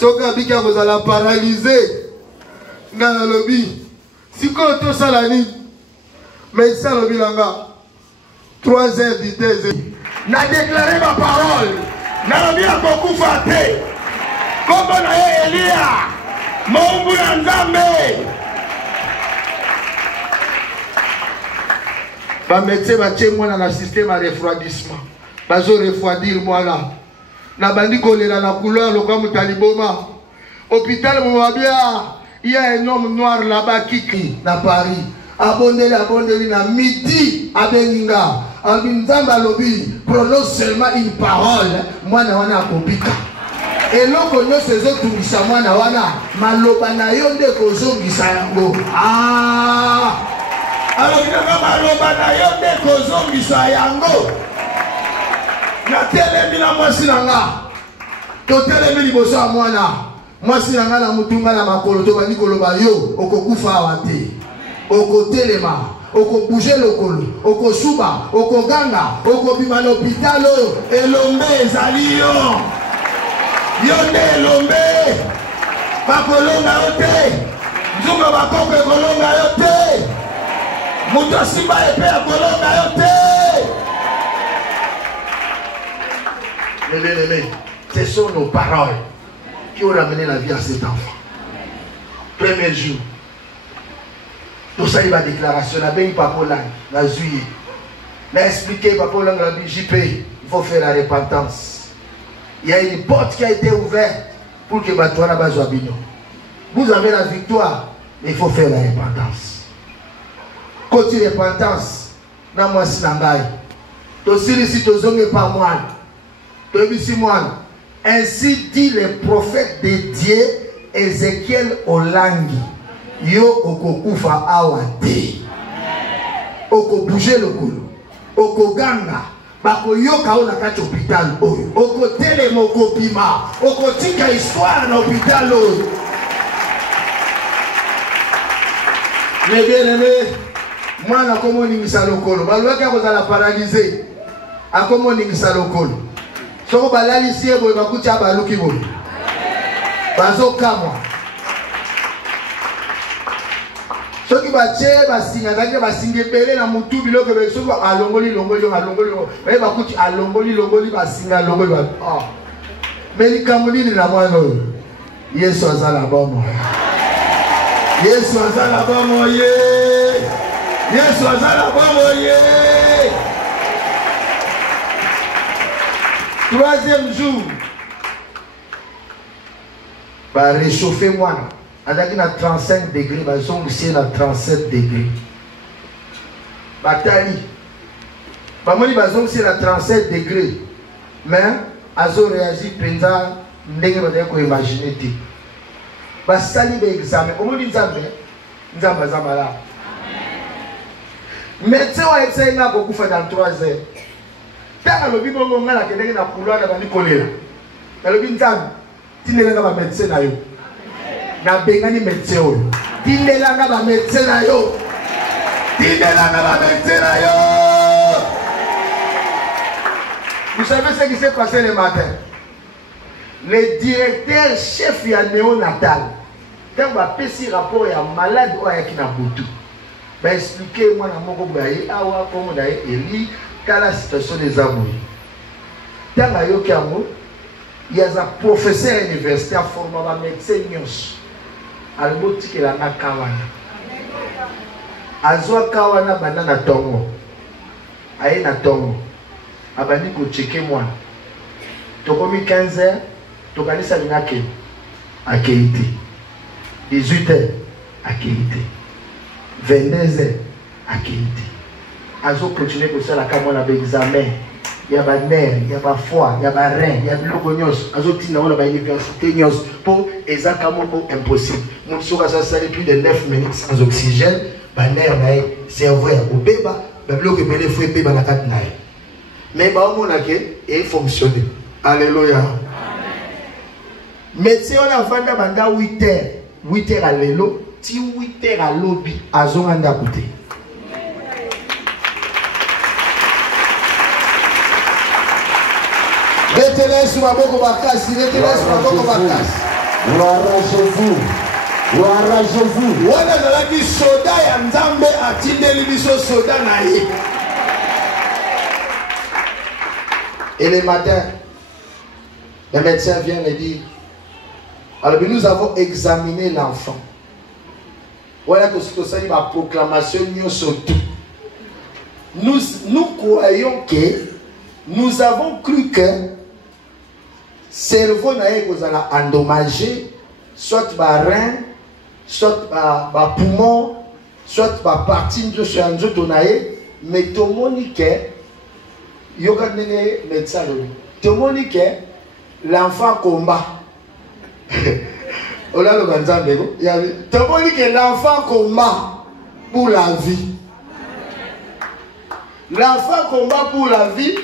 soka biki akozala paralysé ngana lobi sikoyo tosala nini mais ça lobi langa 3 heures du désert na déclaré ma parole na lobi akokufa te kombo na ye Elia mombu na Nzambe ba médecin batie mwana na système à refroidissement bazo refroidir mwana na bandi kolela na couloir loka mutaliboma hôpital Mouabia il y a un homme noir là-bas qui na Paris abondeli na midi abenga abinzamba lobi prononce seulement une parole mwana wana akobika eloko nyonso ezotungisa mwana wana maloba na yo nde kozongisa yango. Ah, alors kinanga maloba na yo nde kozongisa yango. Na telemi na mwasi nanga totelemi liboso ya mwana mwasi nanga na mutunga na makolo to bandi koloba yo okokufa awa te okotelema okobouge lokolo okosuba okoganga okobima na hôpital oyo elombe ezali yo nde elombe bakolonga yo te nzunga bakoko ekolonga yo te moto asimba epe akolonga yo te. Mes bien-aimés, ce sont nos paroles qui ont ramené la vie à cet enfant. Premier jour, tout ça, il va déclaration. On a bien papa la juillet. On a expliqué papa la JP, il faut faire la repentance. Il y a une porte qui a été ouverte pour que Batouana Bazouabino. Vous avez la victoire, mais il faut faire la repentance. Côté repentance, na moi sinangai. To silisi to zonge pa moine. To bisi moine. Ainsi dit le prophète de Dieu Ézéchiel Olangi. Yo okokufa awate. Oko bouger le kulu. Oko ganga. Bako yo kaona kati hôpital oyo. Oko tele moko bima. Oko tika histoire na hôpital oyo. Mais bien aimé, moi na komo ningisa lokolo. Balwaka kozala paralysé. Akomo ningisa lokolo. Soko balali sie boye bakuti abaluki boye. Bazo kamwa. Soki bache basinga zake basinge pele na mutu biloko be soko alongoli bakuti alongoli basinga longoli ba. Ah. Meli kamuli ni na mwana oyo. Yesu azala bomo. Yesu azala bomo ye. Yesu azala bomo ye. Troisième jour. Bah réchauffer moi. Avec à 35 degrés, bah sont ici à 37 degrés. Batali. Bah moi ils sont ici à 37 degrés. Mais azo réagi pendant ndenge ba ko imaginer ti. Bah sali be examen. Comment dit nzambe zamala. Médecin wa essayer na beaucoup fait dans 3 heures. Tant le bibo ngala kedenge na couloir na bani kolela. Le binzam tinela na ba médecin na yo. Na bengani médecin oyo. Tinela na ba médecin na yo. Tinela na ba médecin na yo. Vous savez ce qui s'est passé le matin? Le directeur chef ya néonatal, quand on a fait rapport à malade ou à qui n'a boutou, ben expliquez moi na moko baye awa comme na eli la situation des abouis. Tant à yoki amo, il y a un professeur universitaire formé un médecin nyos. Alboti ke la na kawana. Azwa kawana banana tongo. Aye na tongo. Abandi ko checker moi. Tokomi 15h, tokanisa binake akeiti. 18h akeiti. 22h akeiti. Azo continuer ko sala kama na examen. Ya ba nerf, ya ba foie, ya ba rein, ya biloko nyos. Azo tina ona ba université nyos pour ezaka moko impossible. Mon soka ça sali plus de 9 minutes sans oxygène, ba nerf na cerveau ya obeba, ba biloko belé fo ebeba na kati na. Mais ba omona ke e fonctionner. Alléluia. Amen. Médecin on a vanda banda 8h. 8h à l'élo, ti 8h à lobby, azonga ndakoute. Retenez sur ma boko bakasi, retenez sur ma boko bakasi. Gloire à Jésus. Gloire à Jésus. Wana zalaki soda ya nzambe atindeli biso soda na ye. Et le matin, le médecin vient me dire, alors nous avons examiné l'enfant. Voilà que c'est ça, ma proclamation surtout. Nous croyons que nous avons cru que le cerveau n'a pas endommagé, soit par rein, soit par poumon, soit par partie de ce mais tout le monde que l'enfant combat. Tout le monde que l'enfant combat pour la vie. L'enfant combat pour la vie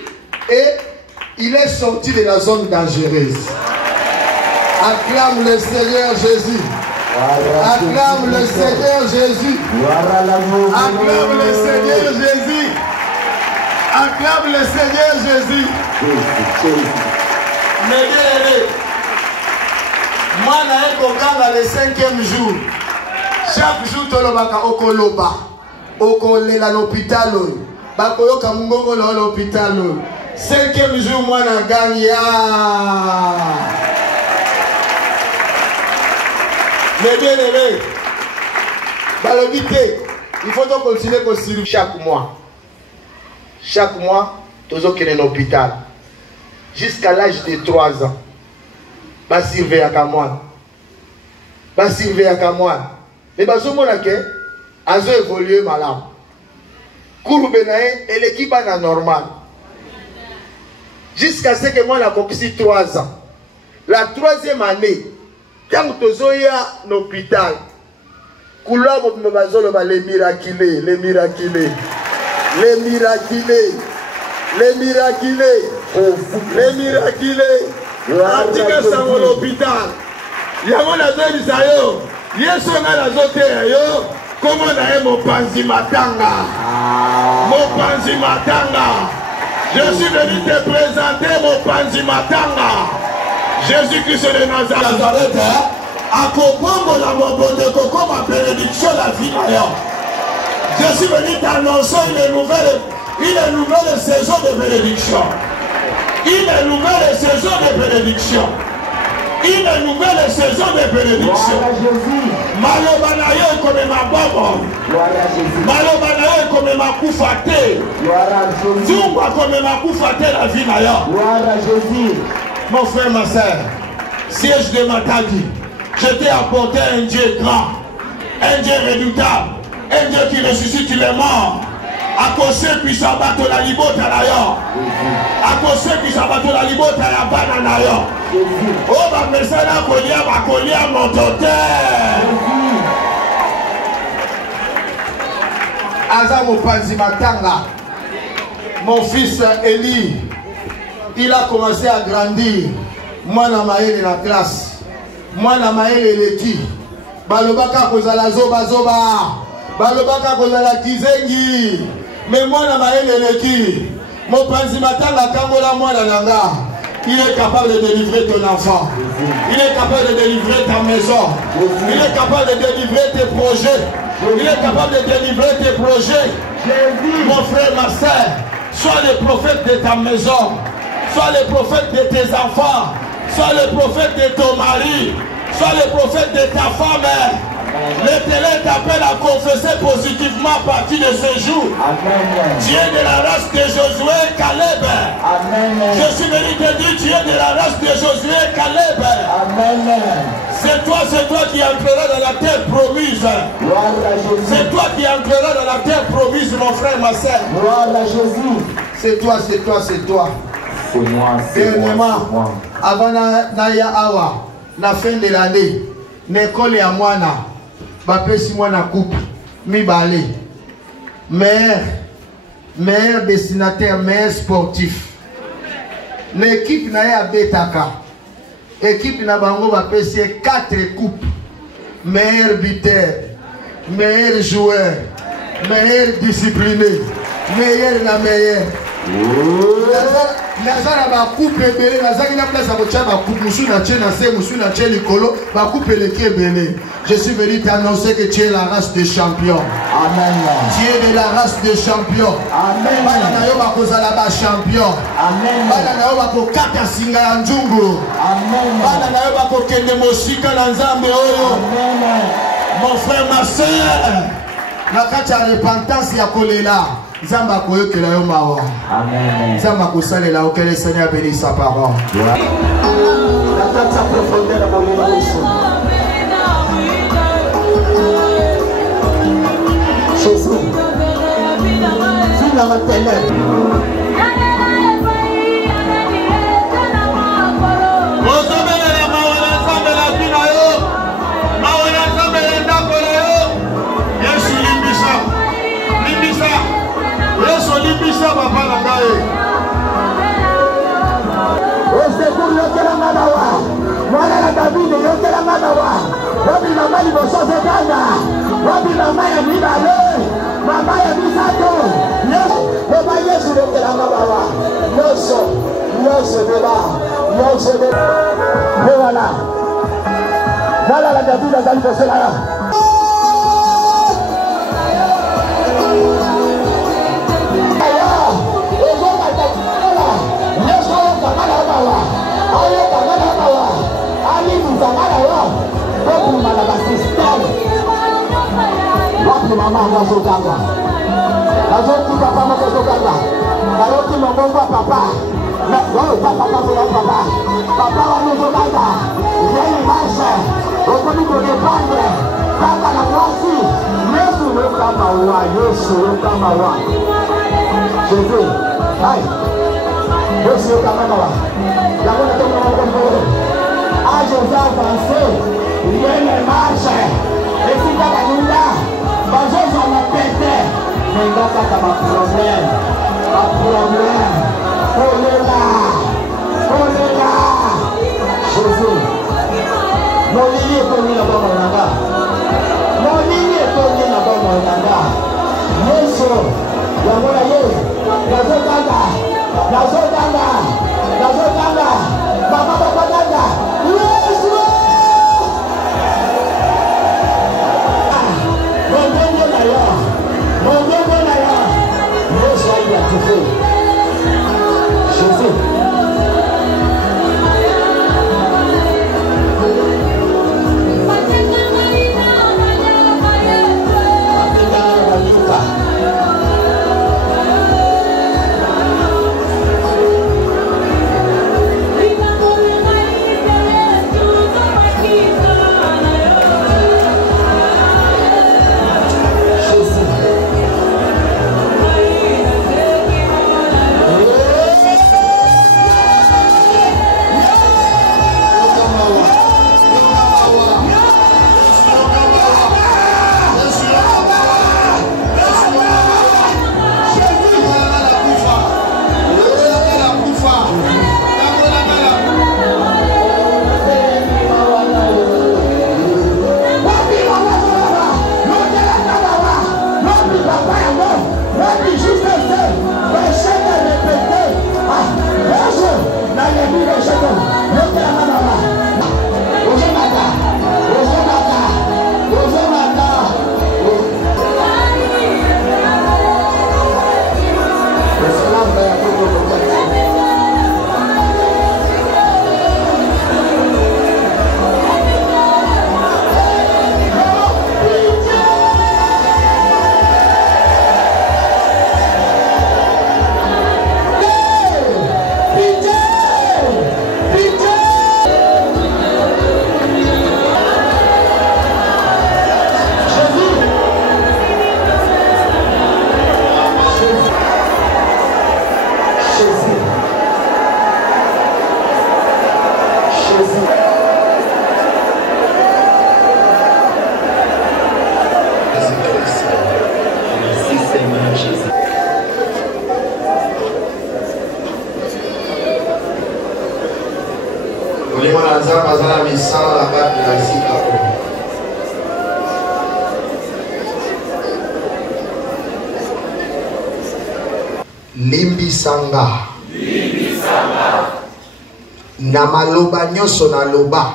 et il est sorti de la zone dangereuse. Acclame le Seigneur Jésus. Acclame le Seigneur Jésus. Acclame le Seigneur Jésus. Acclame le Seigneur Jésus. Mais bien, moi, je suis le 5e jour. Chaque jour, tu as okoloba. Okolela l'hôpital. Bakoyoka mungongo l'hôpital. 5e jour, moi, je gagne. Mais bien aimé, il faut donc continuer à suivre chaque mois. Chaque mois, tu es dans l'hôpital. Jusqu'à l'âge de 3 ans. Ba surveiller à moi. Ba surveiller à moi. Mais ba zo mona ke azo évoluer malade. Courbe nae, et l'équipe est normal. Jusqu'à ce que moi, j'ai ici 3 ans. La 3e année, quand tu es à l'hôpital, les miraculés, les miraculés, les miraculés, les miraculés, les miraculés. Atika sango l'hôpital. Yango na zeli sayo. Yeso na la zote yo. Comment na e mopanzi matanga. Mopanzi matanga. Je suis venu te présenter mopanzi matanga. Jésus-Christ de Nazareth. A comprendre la bonne coco ma bénédiction la vie d'ailleurs. Je suis venu t'annoncer une nouvelle saison de bénédiction. Une nouvelle saison de bénédiction. Une nouvelle saison de bénédiction. Malobanayo comme ma bobo. Malobanayo comme ma koufate. Zumba comme ma koufate la vie d'ailleurs. Mon frère, ma soeur, siège de ma vie. Je t'ai apporté un Dieu grand, un Dieu redoutable, un Dieu qui ressuscite les morts. À cause qui s'abattent la libota d'ailleurs. À cause qui s'abattent la libota la banane d'ailleurs. Oh, ma message à colia mon totem. Azamo Panzimatanga, mon fils Eli, il a commencé à grandir. Moi, na maël la classe. Moi, na maël l'équipe. Balobaka kozala zoba zoba. Balobaka kozala kizengi. Mais moi, na maël l'équipe. Mon Panzimatanga kangola moi la nanga. Il est capable de délivrer ton enfant. Il est capable de délivrer ta maison. Il est capable de délivrer tes projets. Il est capable de délivrer tes projets. Mon frère, ma soeur, sois le prophète de ta maison. Sois le prophète de tes enfants. Sois le prophète de ton mari. Sois le prophète de ta femme. L'Éternel t'appelle à confesser positivement à partir de ce jour. Amen. Tu es de la race de Josué Caleb. Amen. Je suis venu te dire, tu es de la race de Josué Caleb. Amen. C'est toi qui entreras dans la terre promise. C'est toi qui entreras dans la terre promise, mon frère, ma soeur. Gloire à Jésus. C'est toi, c'est toi, c'est toi. C'est moi, c'est moi. Avant Naya Awa, la fin de l'année, l'école est à moi. Bapesi mwana coupe mi balé meilleur dessinateur, meilleur sportif. L'équipe na betaka. Équipe na bango bapesi 4 coupes. Meilleur buteur, meilleur joueur, meilleur discipliné, meilleur na meilleur. Nazara ba coupe belé, nazaki na place à bocha ba coupe musu na tche na se musu na tche likolo ba coupe le qui belé. Je suis venu t'annoncer que tu es la race des champions. Amen. Tu es de la race des champions. Amen. Bana na yo ba kozala ba champion. Amen. Bana na yo ba ko kata singa ya njungu. Amen. Bana na yo ba ko kende mosika na nzambe oyo. Amen. Mon frère, ma soeur, na kati ya repentance ya kolela. Zamba koyokela yo mawa. Amen. Zamba kosalela o que le Seigneur bénisse sa parole. La tête sa profondeur à mon Jésus. Viens dans la ténèbre. Papa na ngai. Osecours yokela madawa. Mwana na David yokela madawa. Wabi na mali bosoze kanga. Wabi na maya mibale. Mama ya misato. Yes. Baba Yesu yokela madawa. Yoso beba. Yoso beba. Voilà. Voilà la David azali kosela. Mama ngazokanga ngazoti papa ngazokanga ngazoti mongomba papa ngalo papa ngazokanga papa ngazokanga yeye maisha okoni kodepande kaka na mwasi Yesu kama wa Jésus. Aïe. Monsieur Kamamawa. La bonne tombe dans mon corps. Ah, je vais avancer. Rien ne marche. Et si tu as la lune, je vais me péter. Mais il n'y a pas de problème. Pas de problème. On est là. On est là. Jésus. Mon ligne est tombée là-bas, mon gars. Mon ligne est tombée là-bas, mon gars. Yesu. Yamuna ye. Nazotanga. Nazotanga. Nazotanga. Mama Babanga. Yesu. Mon Dieu d'ailleurs. Mon Dieu d'ailleurs. Yesu a identifié. Jésus. Limbisanga. Na maloba nyonso na loba.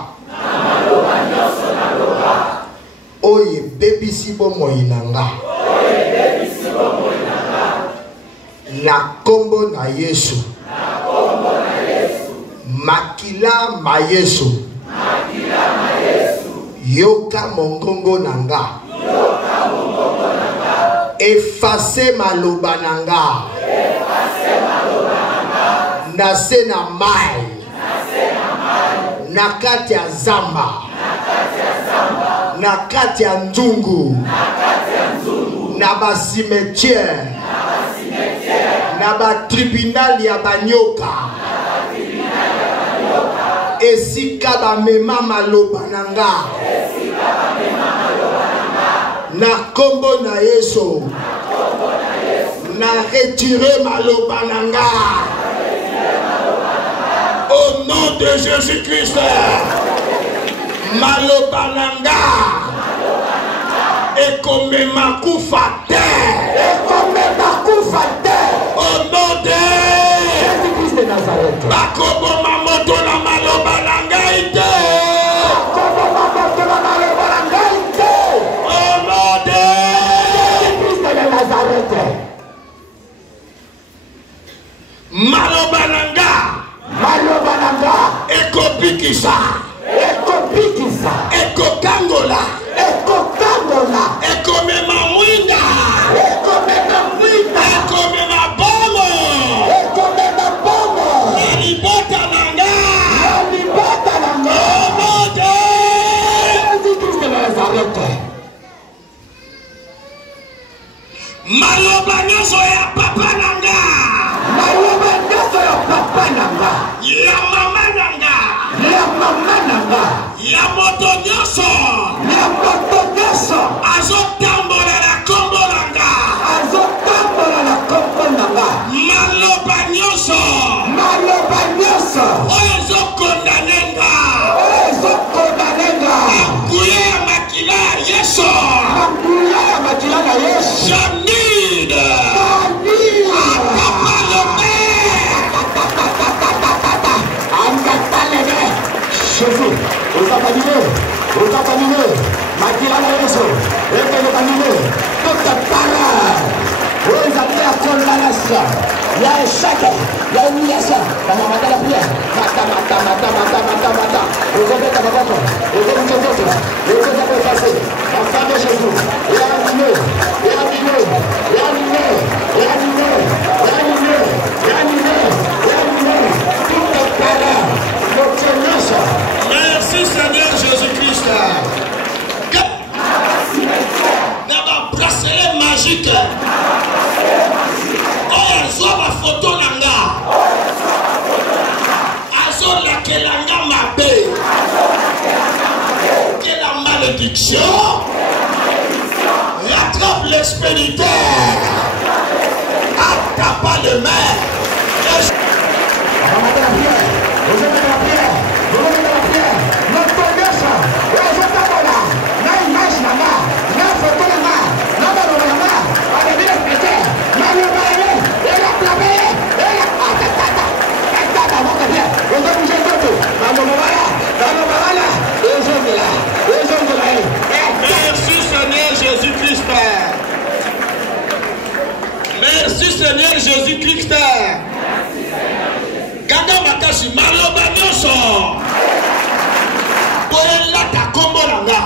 Oye bebisi bomoi nanga. Na kombo na Yesu. Makila ma Yesu. Yoka mongongo nanga. Efface maloba nanga. Nase na mai. Nakati ya zamba. Nakati ya nzungu. Na ba cimetière. Na ba tribunal ya banyoka. Esika ba mema maloba nanga. Na kombo na Yesu. Na retiré maloba nanga. Au nom de Jésus-Christ. Maloba nanga. Ekomema kufate. Ekomema kufate. Au nom de Jésus-Christ de Nazareth. Bakobo mamoto na maloba nanga ite. Bakobo mamoto na maloba nanga ite. Au nom de Jésus-Christ de Nazareth. Maloba nanga. Maloba nanga. Ekopikisa. Ekopikisa. Ekokangola. Ekokangola. Ekomema mwinda. Ekomema mwinda. Ekomema bomo. Ekomema bomo. Nalibota na moto nyonso azotambola na kombo nanga maloba nyonso oyo ezokondanenga akuye ya makila ya yesu Janine akapalome Jésus, vous abandonnez, makila na Yesu, ekele banine, toute parole, vous appelez à condamnation, il y a un échec, il y a une humiliation, dans la matin la prière, mata, vous avez ta maman, vous avez tout autre, vous avez passé, la femme de Jésus, et animé, toute parole, notre nation. Merci Seigneur Jésus-Christ. Dans ma bracelet magique, oh, je vois ma photo nanga. Azo la kelanga mabe. Quelle la malédiction rattrape l'expéditeur. Attrape pas le maire. Merci Seigneur Jésus-Christ. Merci Seigneur Jésus-Christ. Gaga makasi maloba nyonso. Boela ta kombo nanga.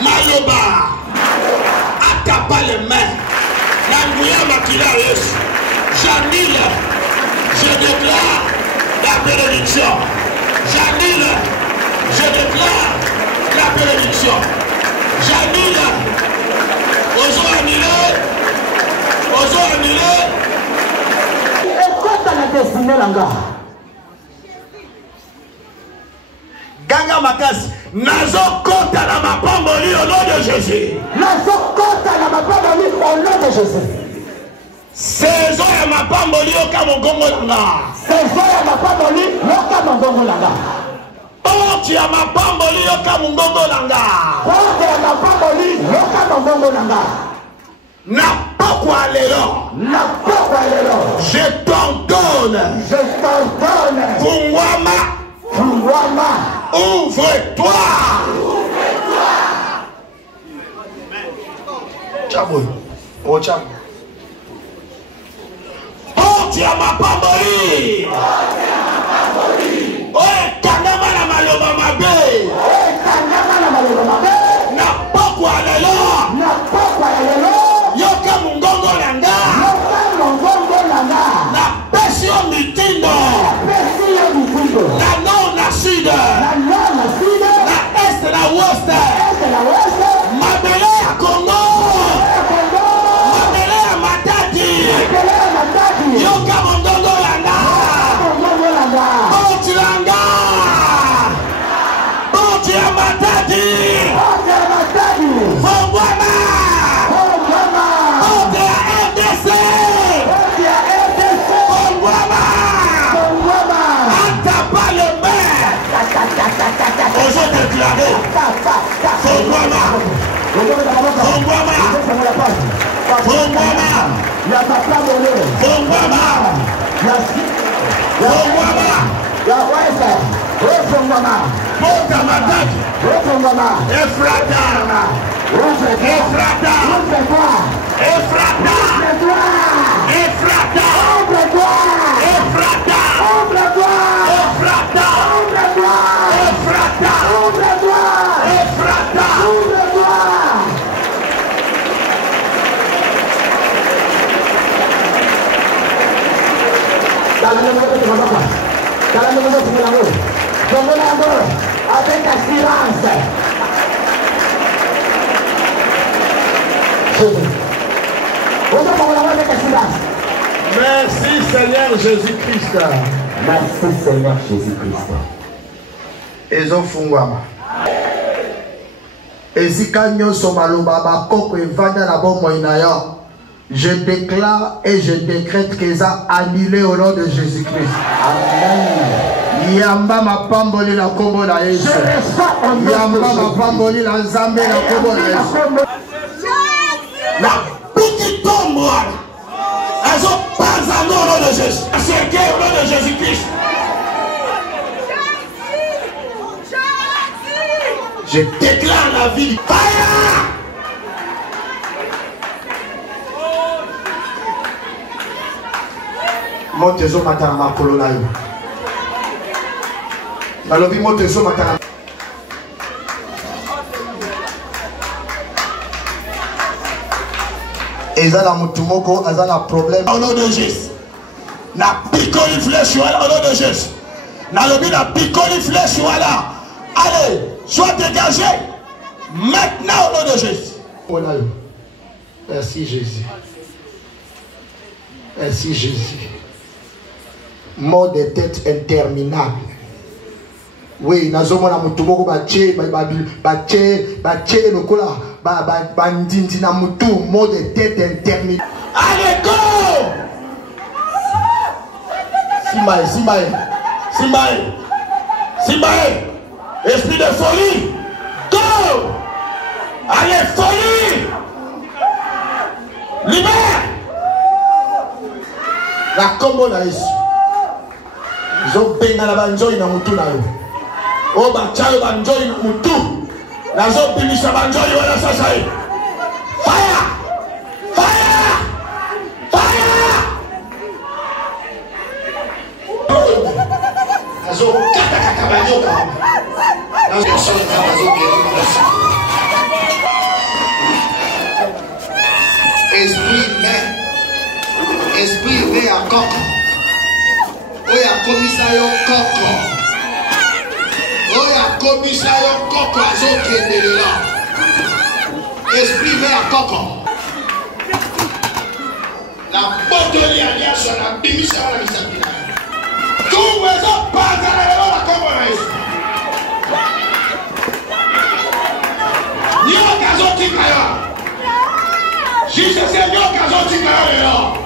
Maloba. Atapa les mains. Nanguya makila Yesu. Janine. Je déclare la bénédiction. Janine. Je déclare la bénédiction. Janine. Ozo annulé. Ganga makasi nazokota na mapamboli au nom de Jésus. Nazokota na mapamboli au nom de Jésus. Saison ya mapamboli yoka mongongo nanga. Saison ya mapamboli yoka mongongo nanga. Porte ya mapamboli yoka mongongo nanga. Porte ya mapamboli yoka mongongo nanga. Na pokwa lelo. Je t'ordonne. Kungwama. Ouvre-toi. Chaboy. Oh chab. Porte ya mapamboli. Oh kangama na maloba mabe. Na pokwa lelo. Yoka mungongo nanga. Na pesio mitindo. Na nord na sud. Na est na ouest. Mabele ya Congo. Mabele ya Matadi. Yoka mungongo nanga. Boti nanga. Boti ya Matadi. Fongwana. Ozo déclaré. Fongwama. Avec assurance. Merci Seigneur Jésus-Christ. Merci Seigneur Jésus-Christ. ezofungwama. Ezika nyonso maloba bakoko evanda na bomoi na yo. Je déclare et je décrète que ça annulé au nom de Jésus-Christ. Amen. Yamba mapamboli la kombo na Yesu. Yamba mapamboli la Nzambe la kombo na Yesu. La petite tombe, elles ont pas un nom au nom de Jésus. C'est au nom de Jésus-Christ. Je déclare la vie. Fire! Montezo matana makolo na yo. Nalobi montezo matana. Ezala mutumoko azala problème au nom de Jésus. Na picoli flèche au nom de Jésus. Nalobi na picoli flèche là. Allez, sois dégagé maintenant au nom de Jésus. Merci Jésus. Merci Jésus. Mort de tête interminable. Oui, nazomona mutu moko bache lokola bandindi na mutu, mort de tête interminable. Allez, go! Simbae. Esprit de folie. Go! Allez, folie! Libère! La combo na Yesu. Zo benga na banjoi na mutu na yo. O bachayo banjoi na mutu. Na zo bimisha banjoi wala sasa hii. Fire! Fire! Fire! Azo kata banjoka. Azo sala bazo kiri. Esprit humain à coco. Oya komisayo coco. Oya komisayo coco azokendelela. Esprit humain à coco. La botoli aliasha na bimisa wala misapina. Tu wezo paza na lelo la kombo na Yesu. Nyoka zotika yo. Jésus c'est nyoka zotika yo lelo.